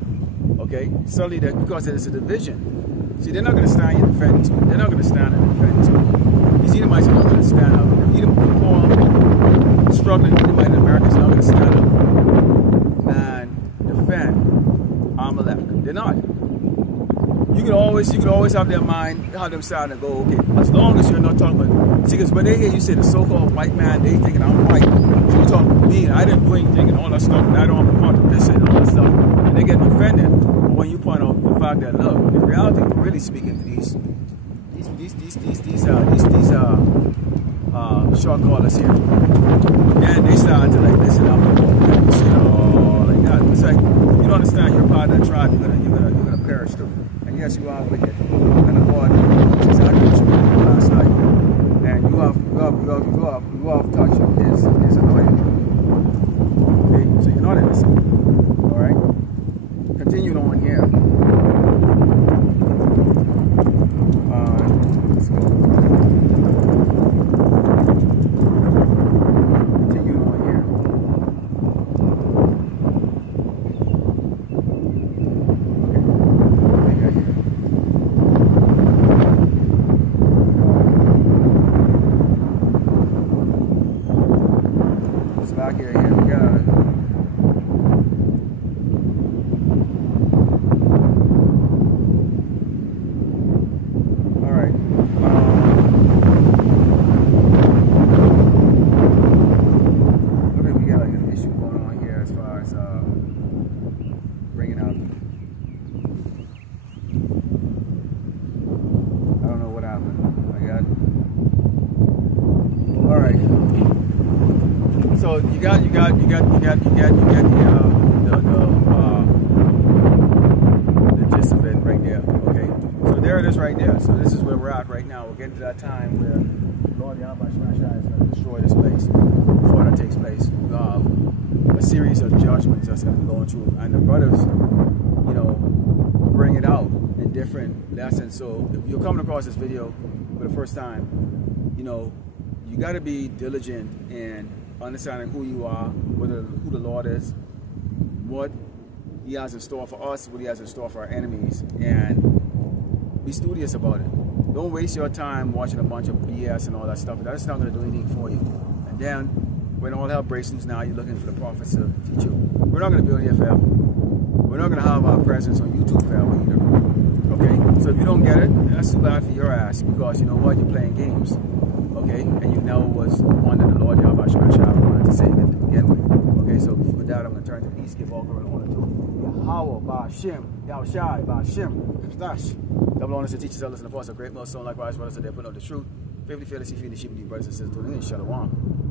Okay? Suddenly, because there's a division. See, they're not going to stand and defend these people. They're not going to stand and defend these people. These Edomites are not going to stand up. The poor, struggling Edomite in America is not going to stand up and defend Amalek. They're not. You can always have their mind, have them side and go, okay, as long as you're not talking about, see, because when they hear you say the so-called white man, they thinking I'm white. So you talking to me, and I didn't do anything and all that stuff, and I don't have a part of this and all that stuff, and they get offended. But when you point out the fact that, look, in reality, we're really speaking to these short callers here. Then they start to like listen up and say, oh, like that. It's like, you don't understand, you're part of that tribe, you're gonna perish too. And yes, you are wicked. And the Lord is exactly what you did last night. And you have touched his anointing. Okay, so you're not innocent. Alright? Continue on here. Let's go. Continue on here. Back here, we got all right. Okay, we got like an issue going on here as far as bringing out. I don't know what happened. I got. All right. So you got the gist of it right there. Okay. So there it is right there. So this is where we're at right now. We're getting to that time where Lord Yahweh is going to destroy this place. Before that takes place, we have a series of judgments that's going to be going through, and the brothers, you know, bring it out in different lessons. So if you're coming across this video for the first time, you know, you got to be diligent in understanding who you are, who the Lord is, what He has in store for us, what He has in store for our enemies, and be studious about it. Don't waste your time watching a bunch of BS and all that stuff. That's not going to do anything for you. And then, when all hell breaks loose, now you're looking for the prophets to teach you. We're not going to be on here forever. We're not going to have our presence on YouTube forever either. Okay? So if you don't get it, that's too bad for your ass, because you know what? You're playing games. Okay, and you know was one that the Lord Yahweh wanted to save it to begin with. Okay, so with that, I'm going to turn to the east, give all glory and honor to Yahweh, Ba'Shem, Yahushai, Ba'Shem, Kaftash. Double honors to teachers, elders, and apostles, great millstone, likewise, brothers, so they put out the truth. Faithfully, fearlessly, feed the sheep, and you brothers and sisters, doing it in Shalom.